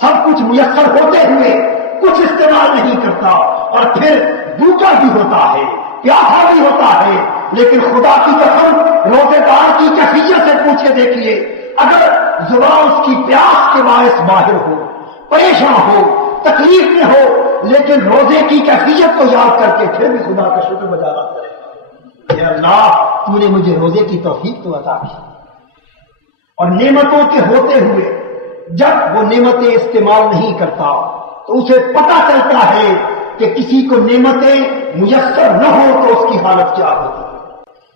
سب کچھ میسر ہوتے ہوئے کچھ استعمال نہیں کرتا، اور پھر بھوکا بھی ہوتا ہے، پیاسا بھی ہوتا ہے. لیکن خدا کی قسم روزے دار کی کیفیت سے پوچھے دیکھیے، اگر زبان اس کی پیاس کے باعث باہر ہو، پریشان ہو، تکلیف میں ہو، لیکن روزے کی کیفیت کو یاد کر کے پھر بھی خدا کا شکر بجا رہا ہے. اے اللہ، تو نے مجھے روزے کی توفیق تو عطا کی. اور نعمتوں کے ہوتے ہوئے جب وہ نعمتیں استعمال نہیں کرتا تو اسے پتہ چلتا ہے کہ کسی کو نعمتیں میسر نہ ہو تو اس کی حالت کیا ہوتی ہے.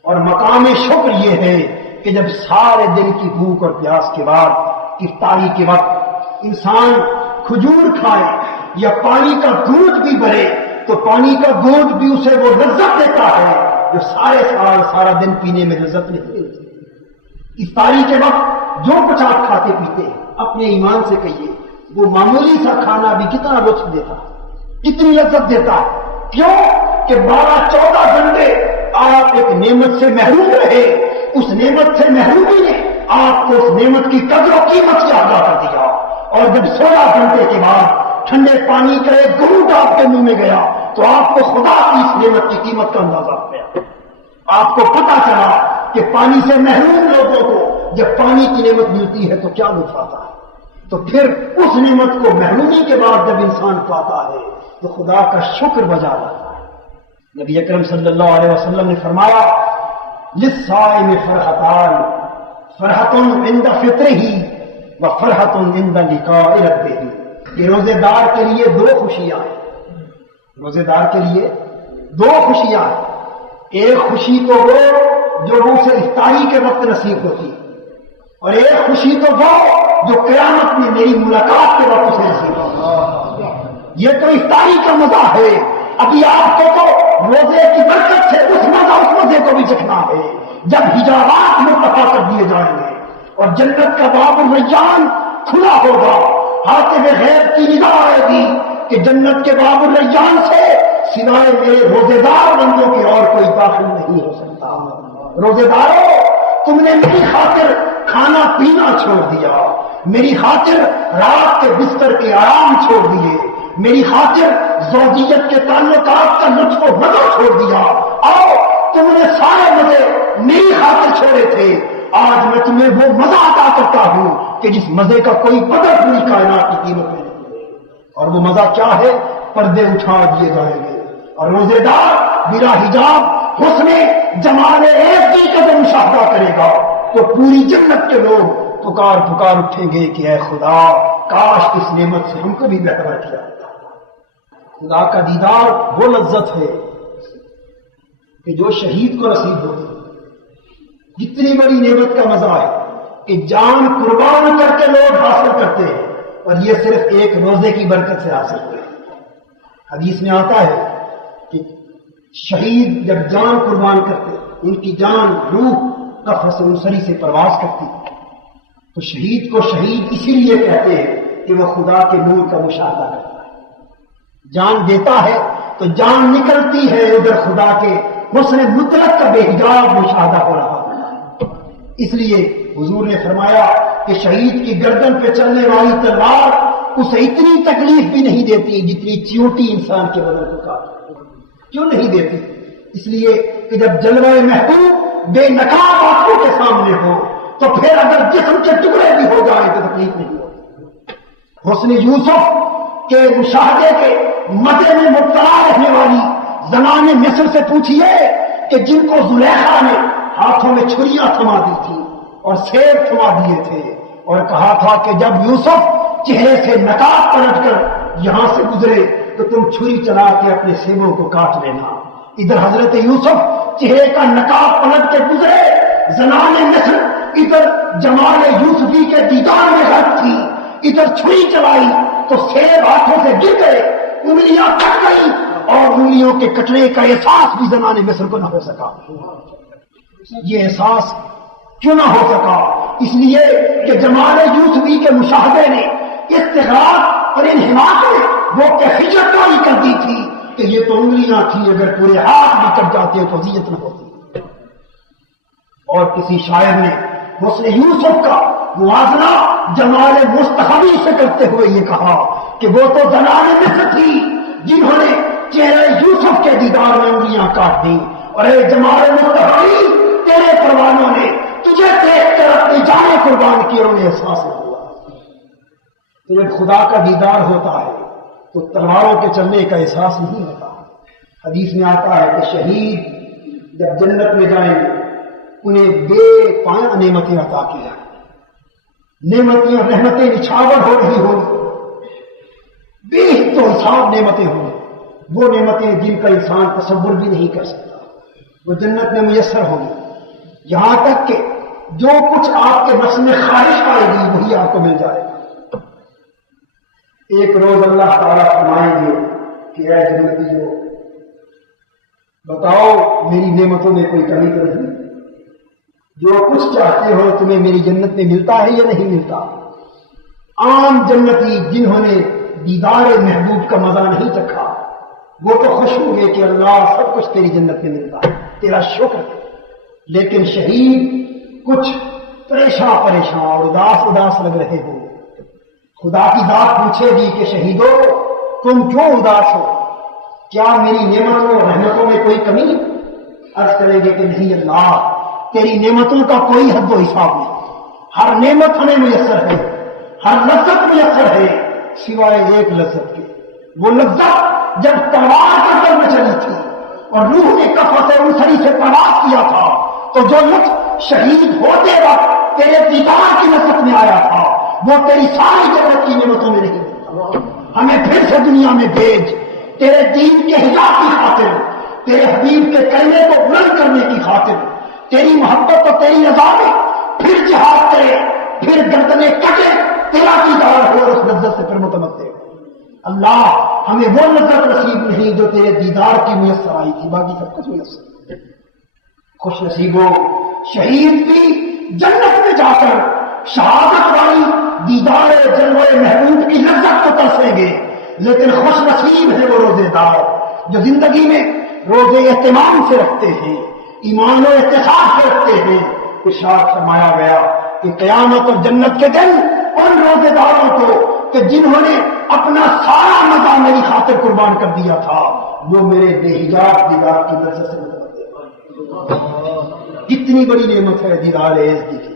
اور مقام شکر یہ ہے کہ جب سارے دن کی بھوک اور پیاس کے بعد افطاری کے وقت انسان کھجور کھائے یا پانی کا گھونٹ بھی بھرے تو پانی کا گھونٹ بھی اسے وہ لذت دیتا ہے جو سارے سال سارا دن پینے میں لذت نہیں ملتی. افطاری کے وقت جو کچھ آپ کھاتے پیتے ہیں اپنے ایمان سے کہیے وہ معمولی سا کھانا بھی کتنا لطف دیتا ہے، کتنی لذت دیتا ہے. کیوں کہ 12-14 گھنٹے آپ ایک نعمت سے محروم رہے، اس نعمت سے محرومی نے آپ کو اس نعمت کی قدر و قیمت سے آگاہ کر دیا. اور جب 16 گھنٹے کے بعد ٹھنڈے پانی کا ایک گھونٹ آپ کے منہ میں گیا تو آپ کو خدا کی اس نعمت کی قیمت کا اندازہ ہوا. آپ کو پتا چلا کہ پانی سے محروم لوگوں کو جب پانی کی نعمت ملتی ہے تو کیا لطف آتا ہے. تو پھر اس نعمت کو محرومی کے بعد جب انسان پاتا ہے تو خدا کا شکر بجا لاتا ہے. نبی اکرم صلی اللہ علیہ وسلم نے فرمایا للصائم فرحتان، فرحت عند فطرہ وفرحت عند لقاء ربہ. یہ روزے دار کے لیے دو خوشیاں ہیں. روزے دار کے لیے دو خوشیاں ہیں. ایک خوشی تو وہ جو اسے افطاری کے وقت نصیب ہوتی ہے، اور ایک خوشی تو وہ جو قیامت میں میری ملاقات کے وقت اسے نصیب ہوتی ہے. یہ تو افطاری کا مزہ ہے. ابھی آپ کو تو روزے کی برکت سے اس مزے کو بھی چکھنا ہے جب حجابات مرتفع کر دیے جائیں گے اور جنت کا باب الریان کھلا ہوگا. حاطب غیب کی نگاہ آئے گی کہ جنت کے باب الریان سے سوائے میرے روزے دار بندوں کے اور کوئی داخل نہیں ہو سکتا. روزے داروں، تم نے میری خاطر کھانا پینا چھوڑ دیا، میری خاطر رات کے بستر کے آرام چھوڑ دیے، میری خاطر زوجیت کے تعلقات کا لطف و مزہ چھوڑ دیا. اور تم نے سارے مزے میری خاطر چھوڑے تھے. آج میں تمہیں وہ مزہ عطا کرتا ہوں کہ جس مزے کا کوئی قدر پوری کائنات کی قیمت میں نہیں ہے. اور وہ مزہ کیا ہے؟ پردے اٹھا دیے جائیں گے اور روزے دار بلا حجاب حسن جمال ایک کی قدر مشاہدہ کرے گا تو پوری جنت کے لوگ پکار پکار اٹھیں گے کہ اے خدا، کاش اس نعمت سے ہم کو بھی بہتر کیا. خدا کا دیدار وہ لذت ہے کہ جو شہید کو نصیب ہوتی ہے. جتنی بڑی نعمت کا مزہ ہے کہ جان قربان کر کے لوگ حاصل کرتے ہیں، اور یہ صرف ایک روزے کی برکت سے حاصل ہوئے. حدیث میں آتا ہے کہ شہید جب جان قربان کرتے ان کی جان روح قفس انصری سے پرواز کرتی تو شہید کو شہید اسی لیے کہتے ہیں کہ وہ خدا کے نور کا مشاہدہ کرتا ہے. جان دیتا ہے تو جان نکلتی ہے ادھر خدا کے حسن مطلق کا بے حجاب مشاہدہ ہو رہا ہے. اس لیے حضور نے فرمایا کہ شہید کی گردن پہ چلنے والی تلوار اسے اتنی تکلیف بھی نہیں دیتی جتنی چیوٹی انسان کے بدن کو کاٹتی. کیوں نہیں دیتی؟ اس لیے کہ جب جلوہ محبوب بے نقاب آنکھوں کے سامنے ہو تو پھر اگر جسم کے ٹکڑے بھی ہو جائیں تو تکلیف نہیں ہوتی. حسن یوسف کے مشاہدے کے مزے میں مبتلا رہنے والی زنان مصر سے پوچھیے کہ جن کو زلیخا نے ہاتھوں میں چھریاں تھما دی تھی اور سیب تھما دیے تھے اور کہا تھا کہ جب یوسف چہرے سے نقاب پلٹ کر یہاں سے گزرے تو تم چھری چلا کے اپنے سیبوں کو کاٹ لینا. ادھر حضرت یوسف چہرے کا نقاب پلٹ کے گزرے، زنان مصر ادھر جمال یوسفی کے دیدار میں غرق تھی. ادھر چھری چلائی تو سیب ہاتھوں سے گر گئے، انگلیاں کٹ گئی، اور انگلیوں کے کٹنے کا احساس بھی زمانے مصر کو نہ ہو سکا۔ یہ احساس کیوں نہ ہو سکا؟ اس لیے کہ جمال یوسفی کے مشاہدے نے استغراق اور انہماک میں وہ کیفیت کاری کر دی تھی کہ یہ تو انگلیاں تھی، اگر پورے ہاتھ بھی کٹ جاتے تو اذیت نہ ہوتی۔ اور کسی شاعر نے حسن یوسف کا موازنہ جمال مصطفی سے کرتے ہوئے یہ کہا کہ وہ تو زنان مصر تھی جنہوں نے چہرے یوسف کے دیدار میں انگلیاں کاٹ دی، اور اے جمال مصطفی تیرے پروانوں نے تجھے دیکھ کر اپنی جانیں قربان کی، اور انہیں احساس نہ ہوا۔ تو جب خدا کا دیدار ہوتا ہے تو تلواروں کے چلنے کا احساس نہیں ہوتا۔ حدیث میں آتا ہے کہ شہید جب جنت میں جائیں انہیں بے پایہ نعمتیں عطا کی جائیں، نعمتیں اور رحمتیں نچھاور ہو رہی ہوں، بے تو حساب نعمتیں ہوں، وہ نعمتیں جن کا انسان تصور بھی نہیں کر سکتا، وہ جنت میں میسر ہوگی، یہاں تک کہ جو کچھ آپ کے نفس میں خواہش آئے گی وہی آپ کو مل جائے گا۔ ایک روز اللہ تعالیٰ فرمائیں گے کہ اے جنتیو بتاؤ میری نعمتوں میں کوئی کمی تو نہیں، جو کچھ چاہتے ہو تمہیں میری جنت میں ملتا ہے یا نہیں ملتا؟ عام جنتی جنہوں نے دیدار محبوب کا مزہ نہیں چکھا وہ تو خوش ہوں گے کہ اللہ سب کچھ تیری جنت میں ملتا ہے، تیرا شکر ہے، لیکن شہید کچھ پریشان اور اداس لگ رہے ہو، خدا کی ذات پوچھے گی کہ شہیدو تم کیوں اداس ہو؟ کیا میری نعمتوں اور رحمتوں میں کوئی کمی؟ عرض کریں گے کہ نہیں اللہ، تیری نعمتوں کا کوئی حد و حساب نہیں، ہر نعمت ہمیں میسر ہے، ہر لذت میسر ہے سوائے ایک لذت کے، وہ لذت جب تلوار کے در میں چلی تھی اور روح نے کفت انسری سے پرواز کیا تھا تو جو لطف شہید ہوتے وقت تیرے دیدار کی لذت میں آیا تھا وہ تیری ساری جنت کی نعمتوں میں نہیں ملتا۔ ہمیں پھر سے دنیا میں بھیج، تیرے دین کے حجاب کی خاطر، تیرے حبیب کے کلمے کو بلند کرنے کی خاطر، تیری محبت اور تیری رضا میں پھر جہاد کرے، پھر گردنیں کٹے، تیرا دیدار ہو اور اس لذت سے پھر متمتع ہو۔ اللہ ہمیں وہ لذت نصیب نہیں جو تیرے دیدار کی میسر آئی تھی، باقی سب کچھ میسر۔ خوش نصیبوں شہید بھی جنت میں جا کر شہادت والی دیدار جلوے محبوب کی لذت کو ترسیں گے، لیکن خوش نصیب ہے وہ روزے دار جو زندگی میں روزے اہتمام سے رکھتے ہیں، ایمان و احتساب سے رکھتے ہیں۔ ارشاد فرمایا گیا کہ قیامت اور جنت کے دن ان روزے داروں کو کہ جنہوں نے اپنا سارا مزہ میری خاطر قربان کر دیا تھا وہ میرے بے حجاب دیدار کی لذت سے متوجہ ہیں۔ کتنی بڑی نعمت ہے دیدار عزت کی،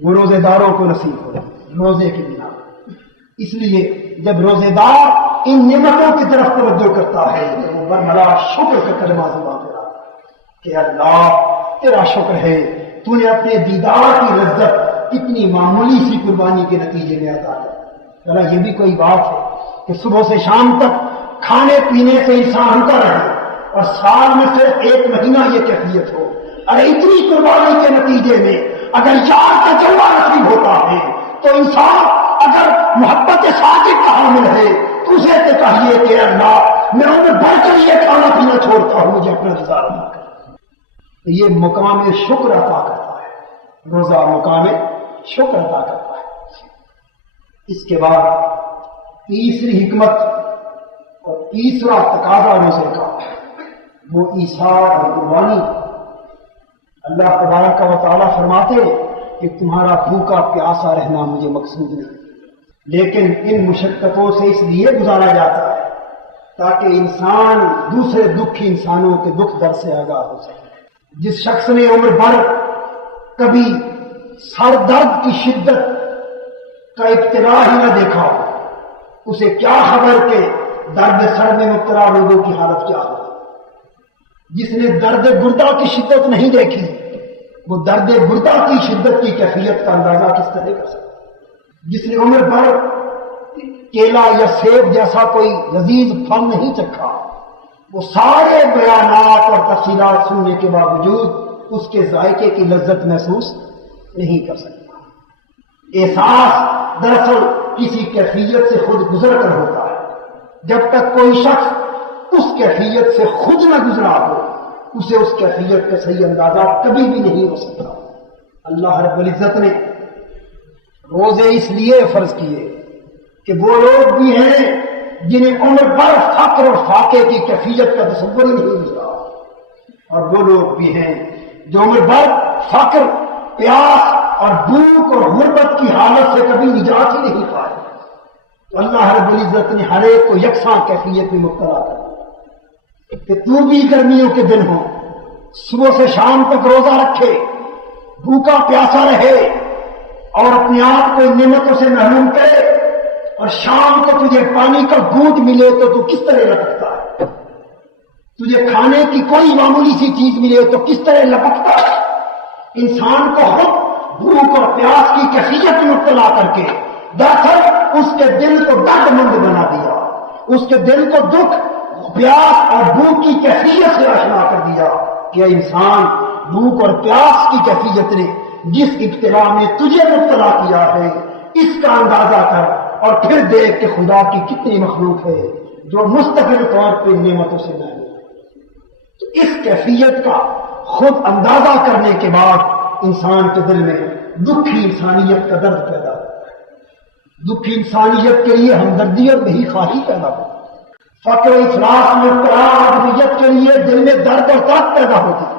وہ روزے داروں کو نصیب ہو روزے کی بنا۔ اس لیے جب روزے دار ان نعمتوں کی طرف توجہ کرتا ہے تو وہ برملا شکر کا کلمہ زبان پہ آتا ہے کہ اللہ تیرا شکر ہے تو نے اپنے دیدار کی لذت کتنی معمولی سی قربانی کے نتیجے میں عطا ہے۔ ذرا یہ بھی کوئی بات ہے کہ صبح سے شام تک کھانے پینے سے انسان رکا رہے اور سال میں صرف ایک مہینہ یہ کیفیت ہو، اور اتنی قربانی کے نتیجے میں اگر یار کا جلوہ نصیب ہوتا ہے تو انسان اگر محبت ساجد کا حامل ہے تو اسے تو چاہیے کہ اللہ میں انہیں بڑھ کر یہ کھانا پینا چھوڑتا ہوں، مجھے اپنا گزارا نہ کر۔ تو یہ مقام شکر عطا کرتا ہے، روزہ مقام شکر عطا کرتا ہے۔ اس کے بعد تیسری حکمت اور تیسرا تقاضا روزے کا وہ ایثار اور قربانی۔ اللہ تبارک و تعالیٰ فرماتے کہ تمہارا بھوکا پیاسا رہنا مجھے مقصود نہیں، لیکن ان مشقتوں سے اس لیے گزارا جاتا ہے تاکہ انسان دوسرے دکھی انسانوں کے دکھ درد سے آگاہ ہو سکے۔ جس شخص نے عمر بھر کبھی سر درد کی شدت کا ابتلا ہی نہ دیکھا ہو اسے کیا خبر کہ درد سر میں مبتلا لوگوں کی حالت کیا ہو۔ جس نے درد گردہ کی شدت نہیں دیکھی وہ درد گردہ کی شدت کی کیفیت کا اندازہ کس طرح کر سکتا۔ جس نے عمر بھر کیلا یا سیب جیسا کوئی لذیذ پھل نہیں چکھا وہ سارے بیانات اور تفصیلات سننے کے باوجود اس کے ذائقے کی لذت محسوس نہیں کر سکتا۔ احساس دراصل کسی کیفیت سے خود گزر کر ہوتا ہے۔ جب تک کوئی شخص اس کیفیت سے خود نہ گزرا ہو اسے اس کیفیت کا صحیح اندازہ کبھی بھی نہیں ہو سکتا۔ اللہ رب العزت نے روزے اس لیے فرض کیے کہ وہ لوگ بھی ہیں جنہیں عمر بھر فقر اور فاقے کی کیفیت کا تصور ہی نہیں گزرا، اور وہ لوگ بھی ہیں جو عمر بھر فقر، پیاس اور بھوک اور غربت کی حالت سے کبھی نجات ہی نہیں پائے۔ تو اللہ رب العزت نے ہر ایک کو یکساں کیفیت میں مبتلا کر دیا کہ تو بھی گرمیوں کے دن ہو، صبح سے شام تک روزہ رکھے، بھوکا پیاسا رہے اور اپنے آپ کو ان نعمتوں سے محروم کرے، اور شام کو تجھے پانی کا گھونٹ ملے تو تو کس طرح لپکتا ہے، تجھے کھانے کی کوئی معمولی سی چیز ملے تو کس طرح لپکتا ہے۔ انسان کو خود بھوک اور پیاس کی کیفیت میں مبتلا کر کے دراصل اس کے دل کو درد مند بنا دیا، اس کے دل کو دکھ، پیاس اور بھوک کی کیفیت سے آشنا کر دیا کہ انسان بھوک اور پیاس کی کیفیت نے جس ابتلا میں تجھے مبتلا کیا ہے اس کا اندازہ کر اور پھر دیکھ کہ خدا کی کتنی مخلوق ہے جو مستقل طور پہ نعمتوں سے محروم ہے۔ تو اس کیفیت کا خود اندازہ کرنے کے بعد انسان کے دل میں دکھی انسانیت کا درد پیدا ہوتا ہے، دکھی انسانیت کے لیے ہمدردی اور بہی خواہی پیدا ہوتی ہے، فقر و افلاس میں مبتلا آدمیت کے لیے دل میں درد اور طاقت پیدا ہوتی ہے۔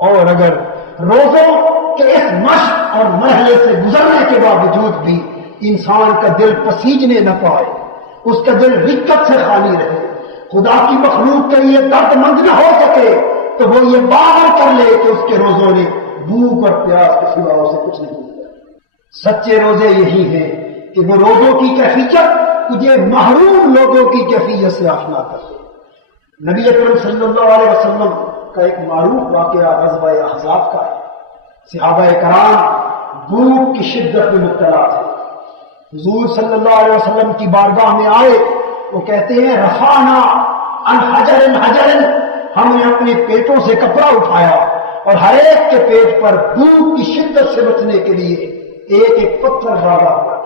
اور اگر روزوں کے اس مشق اور مرحلے سے گزرنے کے باوجود بھی انسان کا دل پسیجنے نہ پائے، اس کا دل رکت سے خالی رہے، خدا کی مخلوق کے لیے درد مند نہ ہو سکے، تو وہ یہ باور کر لے کہ اس کے روزوں نے بھوک اور پیاس کے سوا اسے کچھ نہیں ملا۔ سچے روزے یہی ہیں کہ وہ روزوں کی کیفیت تجھے محروم لوگوں کی کیفیت سے آشنا کر دے۔ نبی اکرم صلی اللہ علیہ وسلم کا ایک معروف واقعہ غزوہ احزاب کا ہے۔ صحابہ کرام بھوک کی شدت میں مبتلا تھے، حضور صلی اللہ علیہ وسلم کی بارگاہ میں آئے، وہ کہتے ہیں رفعنا عن حجر حجر، ہم نے اپنے پیٹوں سے کپڑا اٹھایا اور ہر ایک کے پیٹ پر بھوک کی شدت سے بچنے کے لیے ایک ایک پتھر ڈالا ہوا۔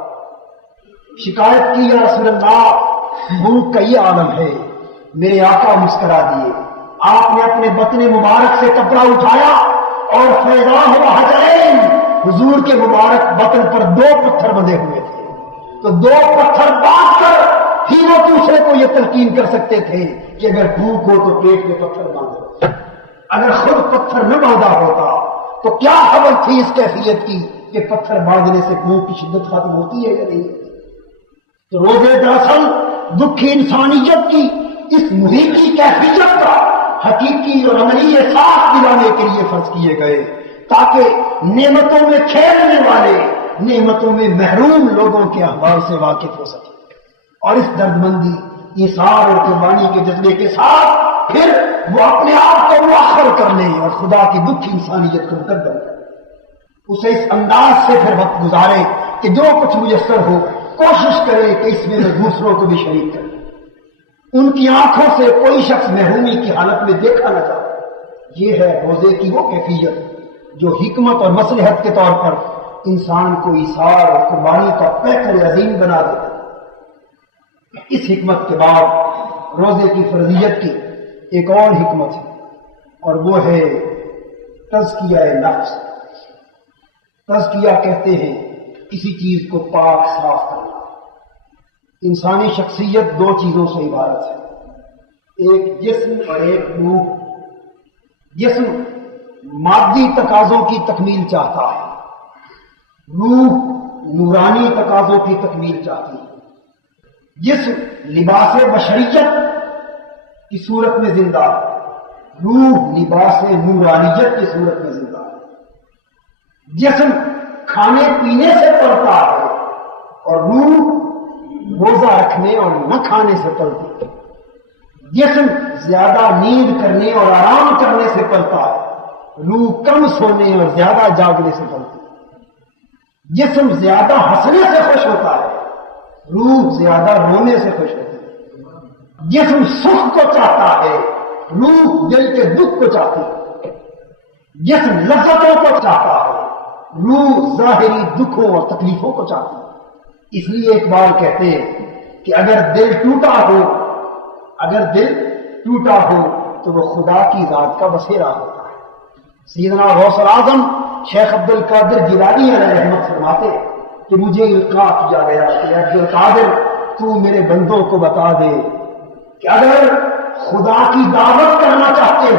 شکایت کی یا رسول اللہ بھوک کا یہ عالم ہے۔ میرے آقا مسکرا دیے، آپ نے اپنے بطن مبارک سے کپڑا اٹھایا اور فیضا ہوا حجرین، حضور کے مبارک بطن پر 2 پتھر بندھے ہوئے تھے، تو 2 پتھر باندھ کر ہی وہ دوسرے کو یہ تلقین کر سکتے تھے کہ اگر بھوک ہو تو پیٹ میں پتھر باندھو۔ اگر خود پتھر نہ باندھا ہوتا تو کیا خبر تھی اس کیفیت کی کہ پتھر باندھنے سے بھوک کی شدت ختم ہوتی ہے یا نہیں۔ تو روزے دراصل دکھی انسانیت کی اس محیطی کیفیت کا حقیقی اور عملی احساس دلانے کے لیے فرض کیے گئے، تاکہ نعمتوں میں کھیلنے والے نعمتوں میں محروم لوگوں کے احوال سے واقف ہو سکے، اور اس درد مندی، ایثار اور قربانی کے جذبے کے ساتھ پھر وہ اپنے آپ کو مؤخر کر لیں اور خدا کی دکھی انسانیت کو مقدم کریں، اسے اس انداز سے پھر وقت گزارے کہ جو کچھ میسر ہو کوشش کرے کہ اس میں دوسروں کو بھی شریک کرے، ان کی آنکھوں سے کوئی شخص محرومی کی حالت میں دیکھا نہ جائے۔ یہ ہے روزے کی وہ کیفیت جو حکمت اور مصلحت کے طور پر انسان کو ایثار اور قربانی کا پیکر عظیم بنا دیتا ہے۔ اس حکمت کے بعد روزے کی فرضیت کی ایک اور حکمت ہے، اور وہ ہے تزکیہ نفس۔ تزکیہ کہتے ہیں کسی چیز کو پاک صاف کرنا۔ انسانی شخصیت 2 چیزوں سے عبارت ہے، ایک جسم اور ایک روح۔ جسم مادی تقاضوں کی تکمیل چاہتا ہے، روح نورانی تقاضوں کی تکمیل چاہتی ہے۔ جسم لباس بشریت کی صورت میں زندہ ہے، روح لباس نورانیت کی صورت میں زندہ ہے۔ جسم کھانے پینے سے پلتا ہے اور روح روزہ رکھنے اور نہ کھانے سے پلتی ہے۔ جسم زیادہ نیند کرنے اور آرام کرنے سے پلتا ہے، روح کم سونے اور زیادہ جاگنے سے پلتی ہے۔ جسم زیادہ ہنسنے سے خوش ہوتا ہے، روح زیادہ رونے سے خوش ہوتی ہے۔ جسم سکھ کو چاہتا ہے، روح دل کے دکھ کو چاہتی ہے۔ جسم لذتوں کو چاہتا ہے، روح ظاہری دکھوں اور تکلیفوں کو چاہتی ہے۔ اس لیے اقبال کہتے ہیں کہ اگر دل ٹوٹا ہو تو وہ خدا کی ذات کا بسیرا ہوتا ہے۔ سیدنا غوث الاعظم شیخ عبد القادر جیلانی علیہ رحمت فرماتے کہ مجھے القاء کیا گیا کہ عبد القادر تو میرے بندوں کو بتا دے کہ اگر خدا کی دعوت کرنا چاہتے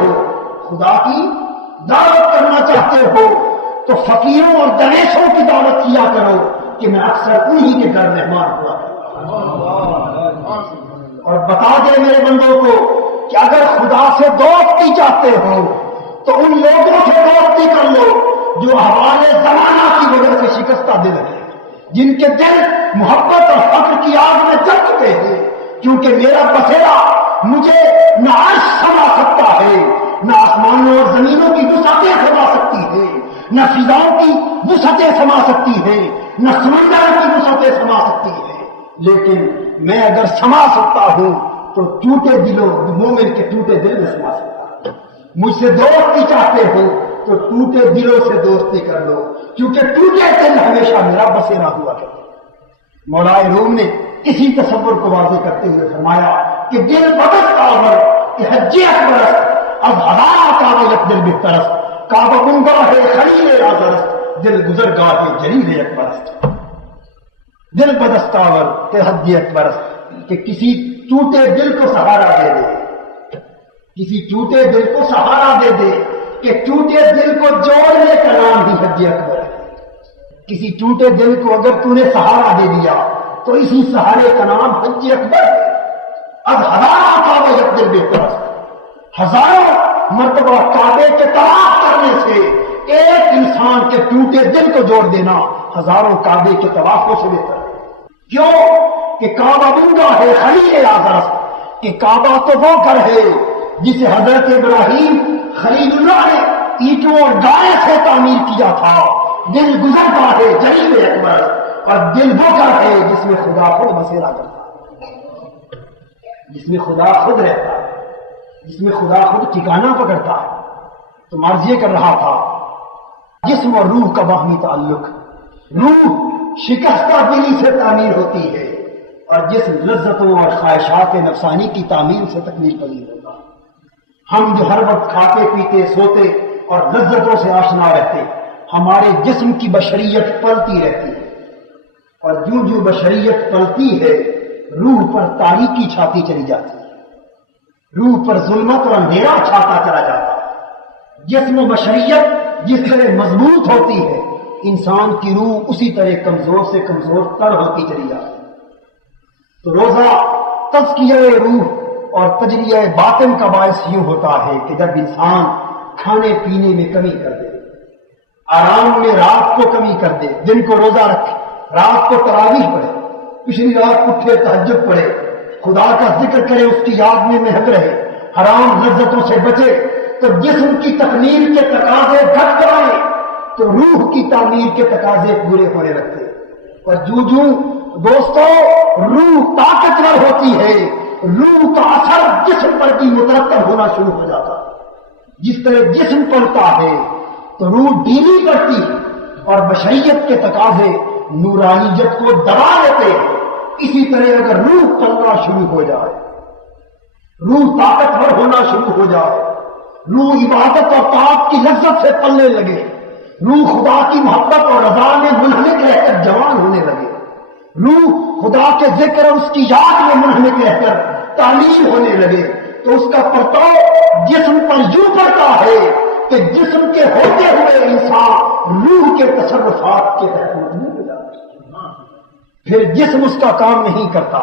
ہو تو فقیروں اور درویشوں کی دعوت کیا کرو کہ میں اکثر انہی کے گھر مہمان ہوا کرتا۔ اور بتا دے میرے بندوں کو کہ اگر خدا سے دوستی چاہتے ہو تو ان لوگوں سے دوستی کر لو جو حوالے زمانہ کی وجہ سے شکستہ دل ہے، جن کے دل محبت اور فقر کی آگ میں جل چکے ہیں، کیونکہ میرا بسیرا مجھے نہ عرش سما سکتا ہے، نہ آسمانوں اور زمینوں کی وسعتیں سما سکتی ہے، نہ فضاؤں کی وسعتیں سما سکتی ہے، نہ سمندروں کی وسعتیں سما سکتی ہے، لیکن میں اگر سما سکتا ہوں تو ٹوٹے دلوں مومن کے ٹوٹے دل میں سما سکتا ہوں۔ مجھ سے دوستی چاہتے ہو تو ٹوٹے دلوں سے دوستی کر لو، کیونکہ ٹوٹے دل ہمیشہ میرا بسیرا ہوا کرتے۔ مولا روم نے اسی تصور کو واضح کرتے ہوئے فرمایا کہ دل بدست کاور کہ حج اکبر اب ہزار کعبہ یک دل بہترست، کعبہ گنگاہ خلیل رازرست، دل گزر گاہ جلیل اکبرست۔ دل بدست کاور کہ حج اکبر کہ کسی ٹوٹے دل کو سہارا دے دے، کسی ٹوٹے دل کو سہارا دے دے کہ ٹوٹے دل کو جوڑنے کا نام بھی حج اکبر ہے۔ کسی ٹوٹے دل کو اگر تو نے سہارا دے دیا تو اسی سہارے کا نام حج اکبر ہے۔ اب ہزاروں کعبہ یک دل بہتر، ہزاروں مرتبہ کعبے کے طواف کرنے سے ایک انسان کے ٹوٹے دل کو جوڑ دینا ہزاروں کعبے کے طوافوں سے بہتر ہے۔ کیوں کہ کعبہ گنگا ہے خلیل آزرست، کہ کعبہ تو وہ گھر ہے جسے حضرت ابراہیم خلیل اللہ نے اینٹوں اور گائے سے تعمیر کیا تھا۔ دل گزر گاہ ہے جلیل اکبر، اور دل وہ گھر ہے جس میں خدا خود بسیرا کرتا ہے، جس میں خدا خود رہتا ہے، جس میں خدا خود ٹھکانہ پکڑتا ہے۔ تو مرض یہ کر رہا تھا جسم اور روح کا باہمی تعلق، روح شکستہ دلی سے تعمیر ہوتی ہے اور جسم لذتوں اور خواہشات نفسانی کی تعمیر سے تکمیل پذیر ہوتا ہے۔ ہم جو ہر وقت کھاتے پیتے سوتے اور لذتوں سے آشنا رہتے، ہمارے جسم کی بشریت پلتی رہتی ہے، اور جو بشریت پلتی ہے روح پر تاریکی چھاتی چلی جاتی ہے، روح پر ظلمت اور اندھیرا چھاتا چلا جاتا ہے۔ جسم و بشریت جس طرح مضبوط ہوتی ہے، انسان کی روح اسی طرح کمزور سے کمزور تر ہوتی چلی جاتی ہے۔ تو روزہ تزکیہ روح اور تجلیہ باطن کا باعث یوں ہوتا ہے کہ جب انسان کھانے پینے میں کمی کر دے، آرام میں رات کو کمی کر دے، دن کو روزہ رکھے، رات کو تراویح پڑھے، پچھلی رات اٹھے تہجد پڑھے، خدا کا ذکر کرے، اس کی یاد میں مہک رہے، حرام لذتوں سے بچے، تو جسم کی تکمیل کے تقاضے گھٹ کرائے تو روح کی تعمیر کے تقاضے پورے ہونے لگتے۔ اور جو دوستوں روح طاقتور ہوتی ہے، روح کا اثر جسم پر بھی مترتب ہونا شروع ہو جاتا ہے۔ جس طرح جسم پڑتا ہے تو روح ڈھیلی پڑتی ہے اور بشریت کے تقاضے نورانیت کو دبا لیتے ہیں۔ اسی طرح اگر روح پلنا شروع ہو جائے، روح طاقتور ہونا شروع ہو جائے، روح عبادت اور طاعت کی لذت سے پلنے لگے، روح خدا کی محبت اور رضا میں منہمک رہ کر جوان ہونے لگے، روح خدا کے ذکر اور اس کی یاد میں منہمک رہ کر تعمیر ہونے لگے، تو اس کا پرتاؤ جسم پر یوں پڑتا ہے کہ جسم کے ہوتے ہوئے انسان روح کے تصرفات کے تحت مطلوب ہو جاتا ہے۔ پھر جسم اس کا کام نہیں کرتا،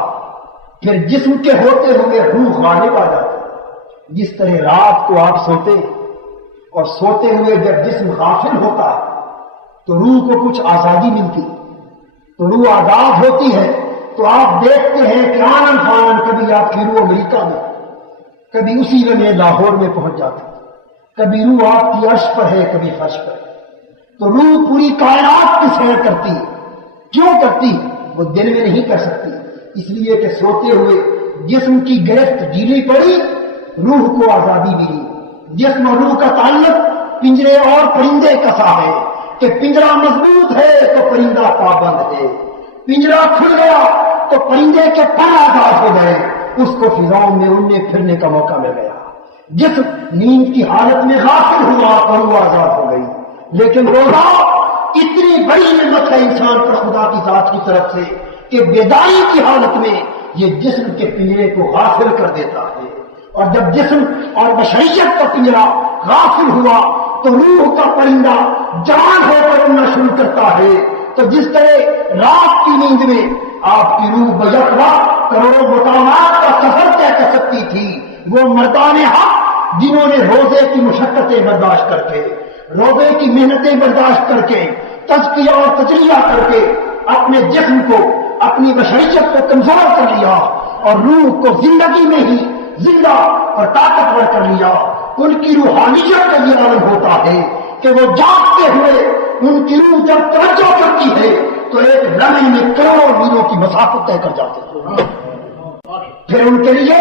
پھر جسم کے ہوتے ہوئے روح غالب آ جاتا ہے۔ جس طرح رات کو آپ سوتے اور سوتے ہوئے جب جسم غافل ہوتا ہے تو روح کو کچھ آزادی ملتی، تو روح آزاد ہوتی ہے تو آپ دیکھتے ہیں کہ آنن فانن کبھی آپ کی روح امریکہ میں، کبھی اسی لمحے لاہور میں پہنچ جاتی، کبھی روح آپ کی عرش پر ہے، کبھی فرش پر ہے۔ تو روح پوری کائنات کی سیر کرتی، کیوں کرتی؟ وہ دن میں نہیں کر سکتی، اس لیے کہ سوتے ہوئے جسم کی گرفت ڈھیلی پڑی، روح کو آزادی ملی۔ جسم اور روح کا تعلق پنجرے اور پرندے کا سا ہے کہ پنجرا مضبوط ہے تو پرندہ پابند ہے، پنجرا کھل گیا تو پرندے کے پر آزاد ہو گئے، اس کو فضاؤں میں اڑنے پھرنے کا موقع مل گیا۔ جسم نیند کی حالت میں غافل ہوا اور وہ آزاد ہو گئی۔ لیکن روزہ اتنی بڑی نعمت ہے انسان پر خدا کی ذات کی طرف سے کہ بیداری کی حالت میں یہ جسم کے پنجرے کو غافل کر دیتا ہے، اور جب جسم اور بشریت کا پنجرا غافل ہوا تو روح کا پرندہ جان ہو کر اڑنا شروع کرتا ہے۔ تو جس طرح رات کی نیند میں آپ کی روح بیکوا کروڑوں مقامات کا سفر طے کر سکتی تھی، وہ مردان حق جنہوں نے روزے کی مشقتیں برداشت کر کے، روزے کی محنتیں برداشت کر کے، تزکیہ اور تجلیہ کر کے اپنے جسم کو، اپنی بشریت کو کمزور کر لیا اور روح کو زندگی میں ہی زندہ اور طاقتور کر لیا، ان کی روحانیت کا یہ عالم ہوتا ہے کہ وہ جاگتے ہوئے ان کی روح جب توجہ کرتی ہے تو ایک لمحے میں کروڑوں میلوں کی مسافت طے کر جاتے ہیں۔ پھر ان کے لیے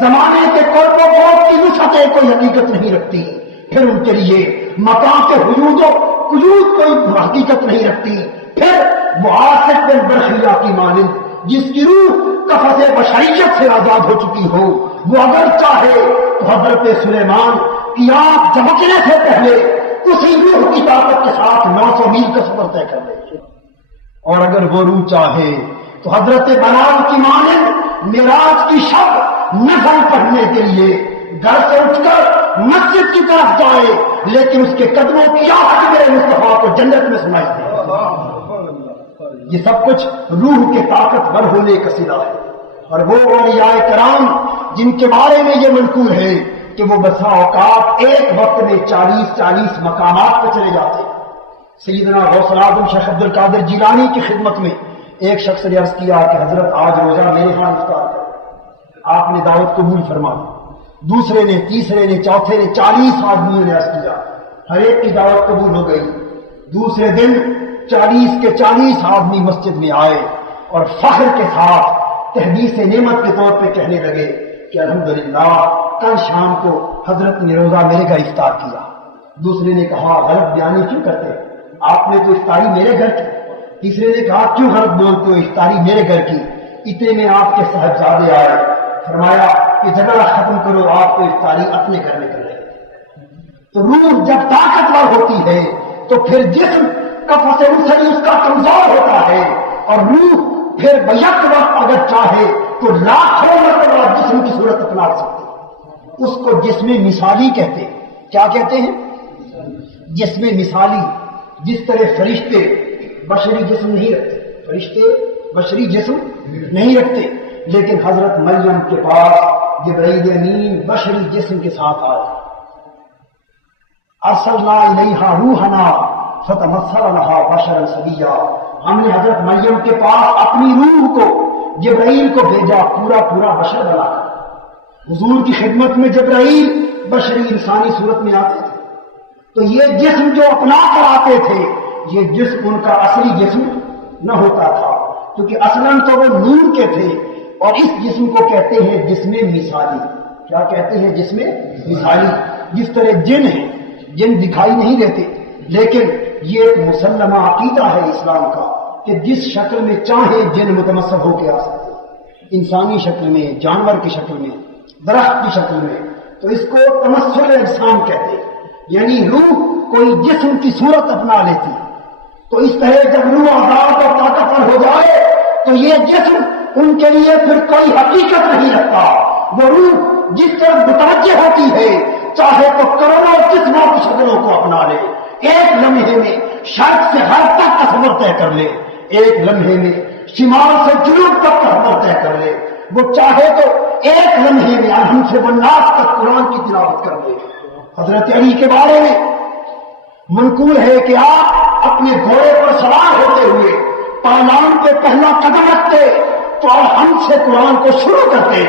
زمانے کے قرب و بعد کی وسعتیں کوئی حقیقت نہیں رکھتی، پھر ان کے لیے مکان کے وجود کوئی حقیقت نہیں رکھتی، پھر وہ عاصف بن برخیہ کی مانند جس کی روح قفس بشریت سے آزاد ہو چکی ہو، وہ اگر چاہے تو حضرت سلیمان کی آنکھ چمکنے سے پہلے اسی روح کی طاقت کے ساتھ 900 میل کا سفر طے کر لے، اور اگر وہ روح چاہے تو حضرت بلال کی مانند معراج کی شب نفل پڑھنے کے لیے گھر سے اٹھ کر مسجد کی طرف جائے، لیکن اس کے قدموں کی آہٹ میرے مصطفیٰ کو جنت میں سنائی دے۔ یہ سب کچھ روح کے طاقتور ہونے کا صلہ ہے، اور وہ اولیاء کرام جن کے بارے میں یہ منقول ہے کہ وہ بسا اوقات ایک وقت میں 40 مقامات پہ چلے جاتے ہیں۔ سیدنا غوث اعظم شیخ عبد القادر جیلانی کی خدمت میں ایک شخص نے عرض کیا کہ حضرت آج روزہ میرے ہاں افطار ہے، آپ نے دعوت قبول فرما دی۔ دوسرے نے، تیسرے نے، چوتھے نے، 40 آدمیوں نے عرض کیا، ہر ایک کی دعوت قبول ہو گئی۔ دوسرے دن 40 کے 40 آدمی مسجد میں آئے اور فخر کے ساتھ تحدیث نعمت کے طور پہ کہنے لگے کہ الحمدللہ کل شام کو حضرت نے روزہ میرے گھر افطار کیا۔ دوسرے نے کہا غلط بیانی کیوں کرتے، آپ نے تو افطاری میرے گھر کی۔ تیسرے نے کہا کیوں غلط بولتے ہو، افطاری میرے گھر کی۔ اتنے میں آپ کے صاحبزادے آئے، فرمایا کہ جھگڑا ختم کرو، آپ کو افطاری اپنے گھر میں کر رہے۔ تو روح جب طاقتور ہوتی ہے تو پھر جسم قفس انسانی اس کا کمزور ہوتا ہے، اور روح پھر بیک وقت اگر چاہے تو لاکھوں مرتبہ جسم کی صورت اپنا سکتے۔ اس کو جسم مثالی کہتے ہیں۔ کیا کہتے ہیں؟ جسم مثالی۔ جس طرح فرشتے بشری جسم نہیں رکھتے، فرشتے بشری جسم نہیں رکھتے، لیکن حضرت مریم کے پاس جبرائیل امین بشری جسم کے ساتھ آئے۔ ارسلنا الیہا روحنا فتمثل لہا بشرا سویا، ہم نے حضرت مریم کے پاس اپنی روح کو، جبرائیل کو بھیجا، پورا بشر بنا کر۔ حضور کی خدمت میں جبرائیل بشری انسانی صورت میں آتے تھے، تو یہ جسم جو اپنا کر آتے تھے، یہ جسم ان کا اصلی جسم نہ ہوتا تھا، کیونکہ اصلاً تو وہ نور کے تھے، اور اس جسم کو کہتے ہیں جسم مثالی۔ کیا کہتے ہیں؟ جسم مثالی۔ جس طرح جن ہے، جن دکھائی نہیں دیتے، لیکن یہ ایک مسلمہ عقیدہ ہے اسلام کا کہ جس شکل میں چاہے جن متمثل ہو کے آ سکتے، انسانی شکل میں، جانور کی شکل میں، درخت کی شکل میں۔ تو اس کو تمثل اجسام کہتے ہیں، یعنی روح کوئی جسم کی صورت اپنا لیتی۔ تو اس طرح جب روح آزاد اور طاقتور ہو جائے تو یہ جسم ان کے لیے پھر کوئی حقیقت نہیں رکھتا۔ وہ روح جس طرح متوجہ ہوتی ہے، چاہے تو کروڑوں قسموں کی شکلوں کو اپنا لے، ایک لمحے میں شرق سے غرب تک کا سفر طے کر لے، ایک لمحے میں شمال سے جنوب تک کا سفر طے کر لے، وہ چاہے تو ایک لمحے میں الحمد سے والناس تک قرآن کی تلاوت کر لے۔ حضرت علی کے بارے میں منقول ہے کہ آپ اپنے گھوڑے پر سوار ہوتے ہوئے پالان پہ پہلا قدم رکھتے تو الحمد سے قرآن کو شروع کرتے،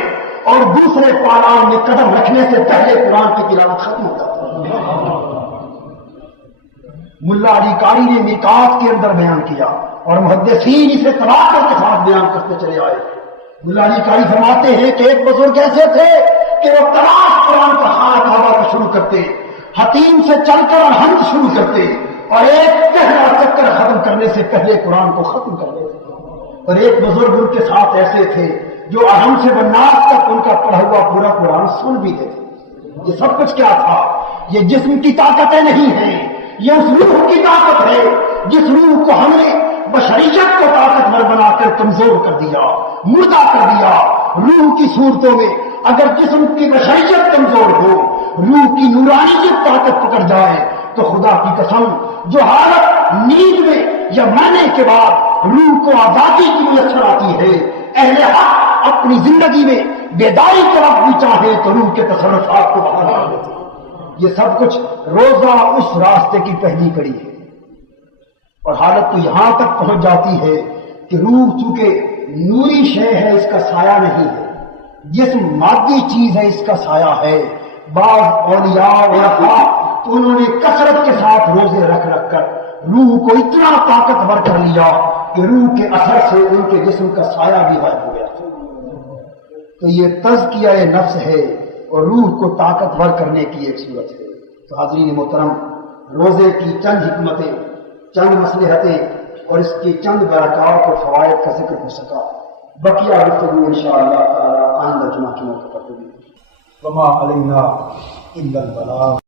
اور دوسرے پالان میں قدم رکھنے سے پہلے قرآن کی تلاوت ختم ہوتا تھا۔ ملا علی قاری نے میقات کے اندر بیان کیا، اور محدثین اسے تبادل کے ساتھ بیان کرتے چلے آئے۔ ملا علی قاری فرماتے ہیں کہ ایک بزرگ ایسے تھے کہ وہ تلاش قرآن کا خانہ کعبہ کو شروع کرتے، حتیم سے چل کر الحمد شروع کرتے، اور ایک پہلا چکر ختم کرنے سے پہلے قرآن کو ختم کر دیتے۔ اور ایک بزرگ ان کے ساتھ ایسے تھے جو اہم سے بناس تک ان کا پڑھا ہوا پورا قرآن سن بھی تھے. یہ سب کچھ کیا تھا؟ یہ جسم کی طاقتیں نہیں ہیں، یہ اس روح کی طاقت ہے جس روح کو ہم نے بشریت کو طاقتور بنا کر کمزور کر دیا، مردہ کر دیا. روح کی صورتوں میں اگر جسم کی بشریت کمزور ہو، روح کی نورانیت طاقت پکڑ جائے تو خدا کی قسم جو حالت نیند میں یا مرنے کے بعد روح کو آزادی کی میسر آتی ہے، اہل حق اپنی زندگی میں بیداری کے وقت بھی چاہے تو روح کے تصرفات کو بحال کر دیتے. یہ سب کچھ روزہ اس راستے کی پہلی کڑی ہے. اور حالت تو یہاں تک پہنچ جاتی ہے کہ روح چونکہ نوری شے ہے، اس کا سایہ نہیں ہے، جسم مادی چیز ہے، اس کا سایہ ہے. بعض اولیاء عرفاء تو انہوں نے کثرت کے ساتھ روزے رکھ رکھ کر روح کو اتنا طاقتور کر لیا کہ روح کے اثر سے ان کے جسم کا سایہ بھی غائب ہو گیا. تو یہ تزکیہ نفس ہے اور روح کو طاقتور کرنے کی ایک صورت ہے. تو حاضرین محترم، روزے کی چند حکمتیں، چند مصلحتیں اور اس کی چند برکات اور فوائد کا ذکر ہو سکا. بقیہ گفتگو انشاءاللہ تعالی آئندہ جمعہ کے موقع پر ہوگی. وما علینا الا البلاغ.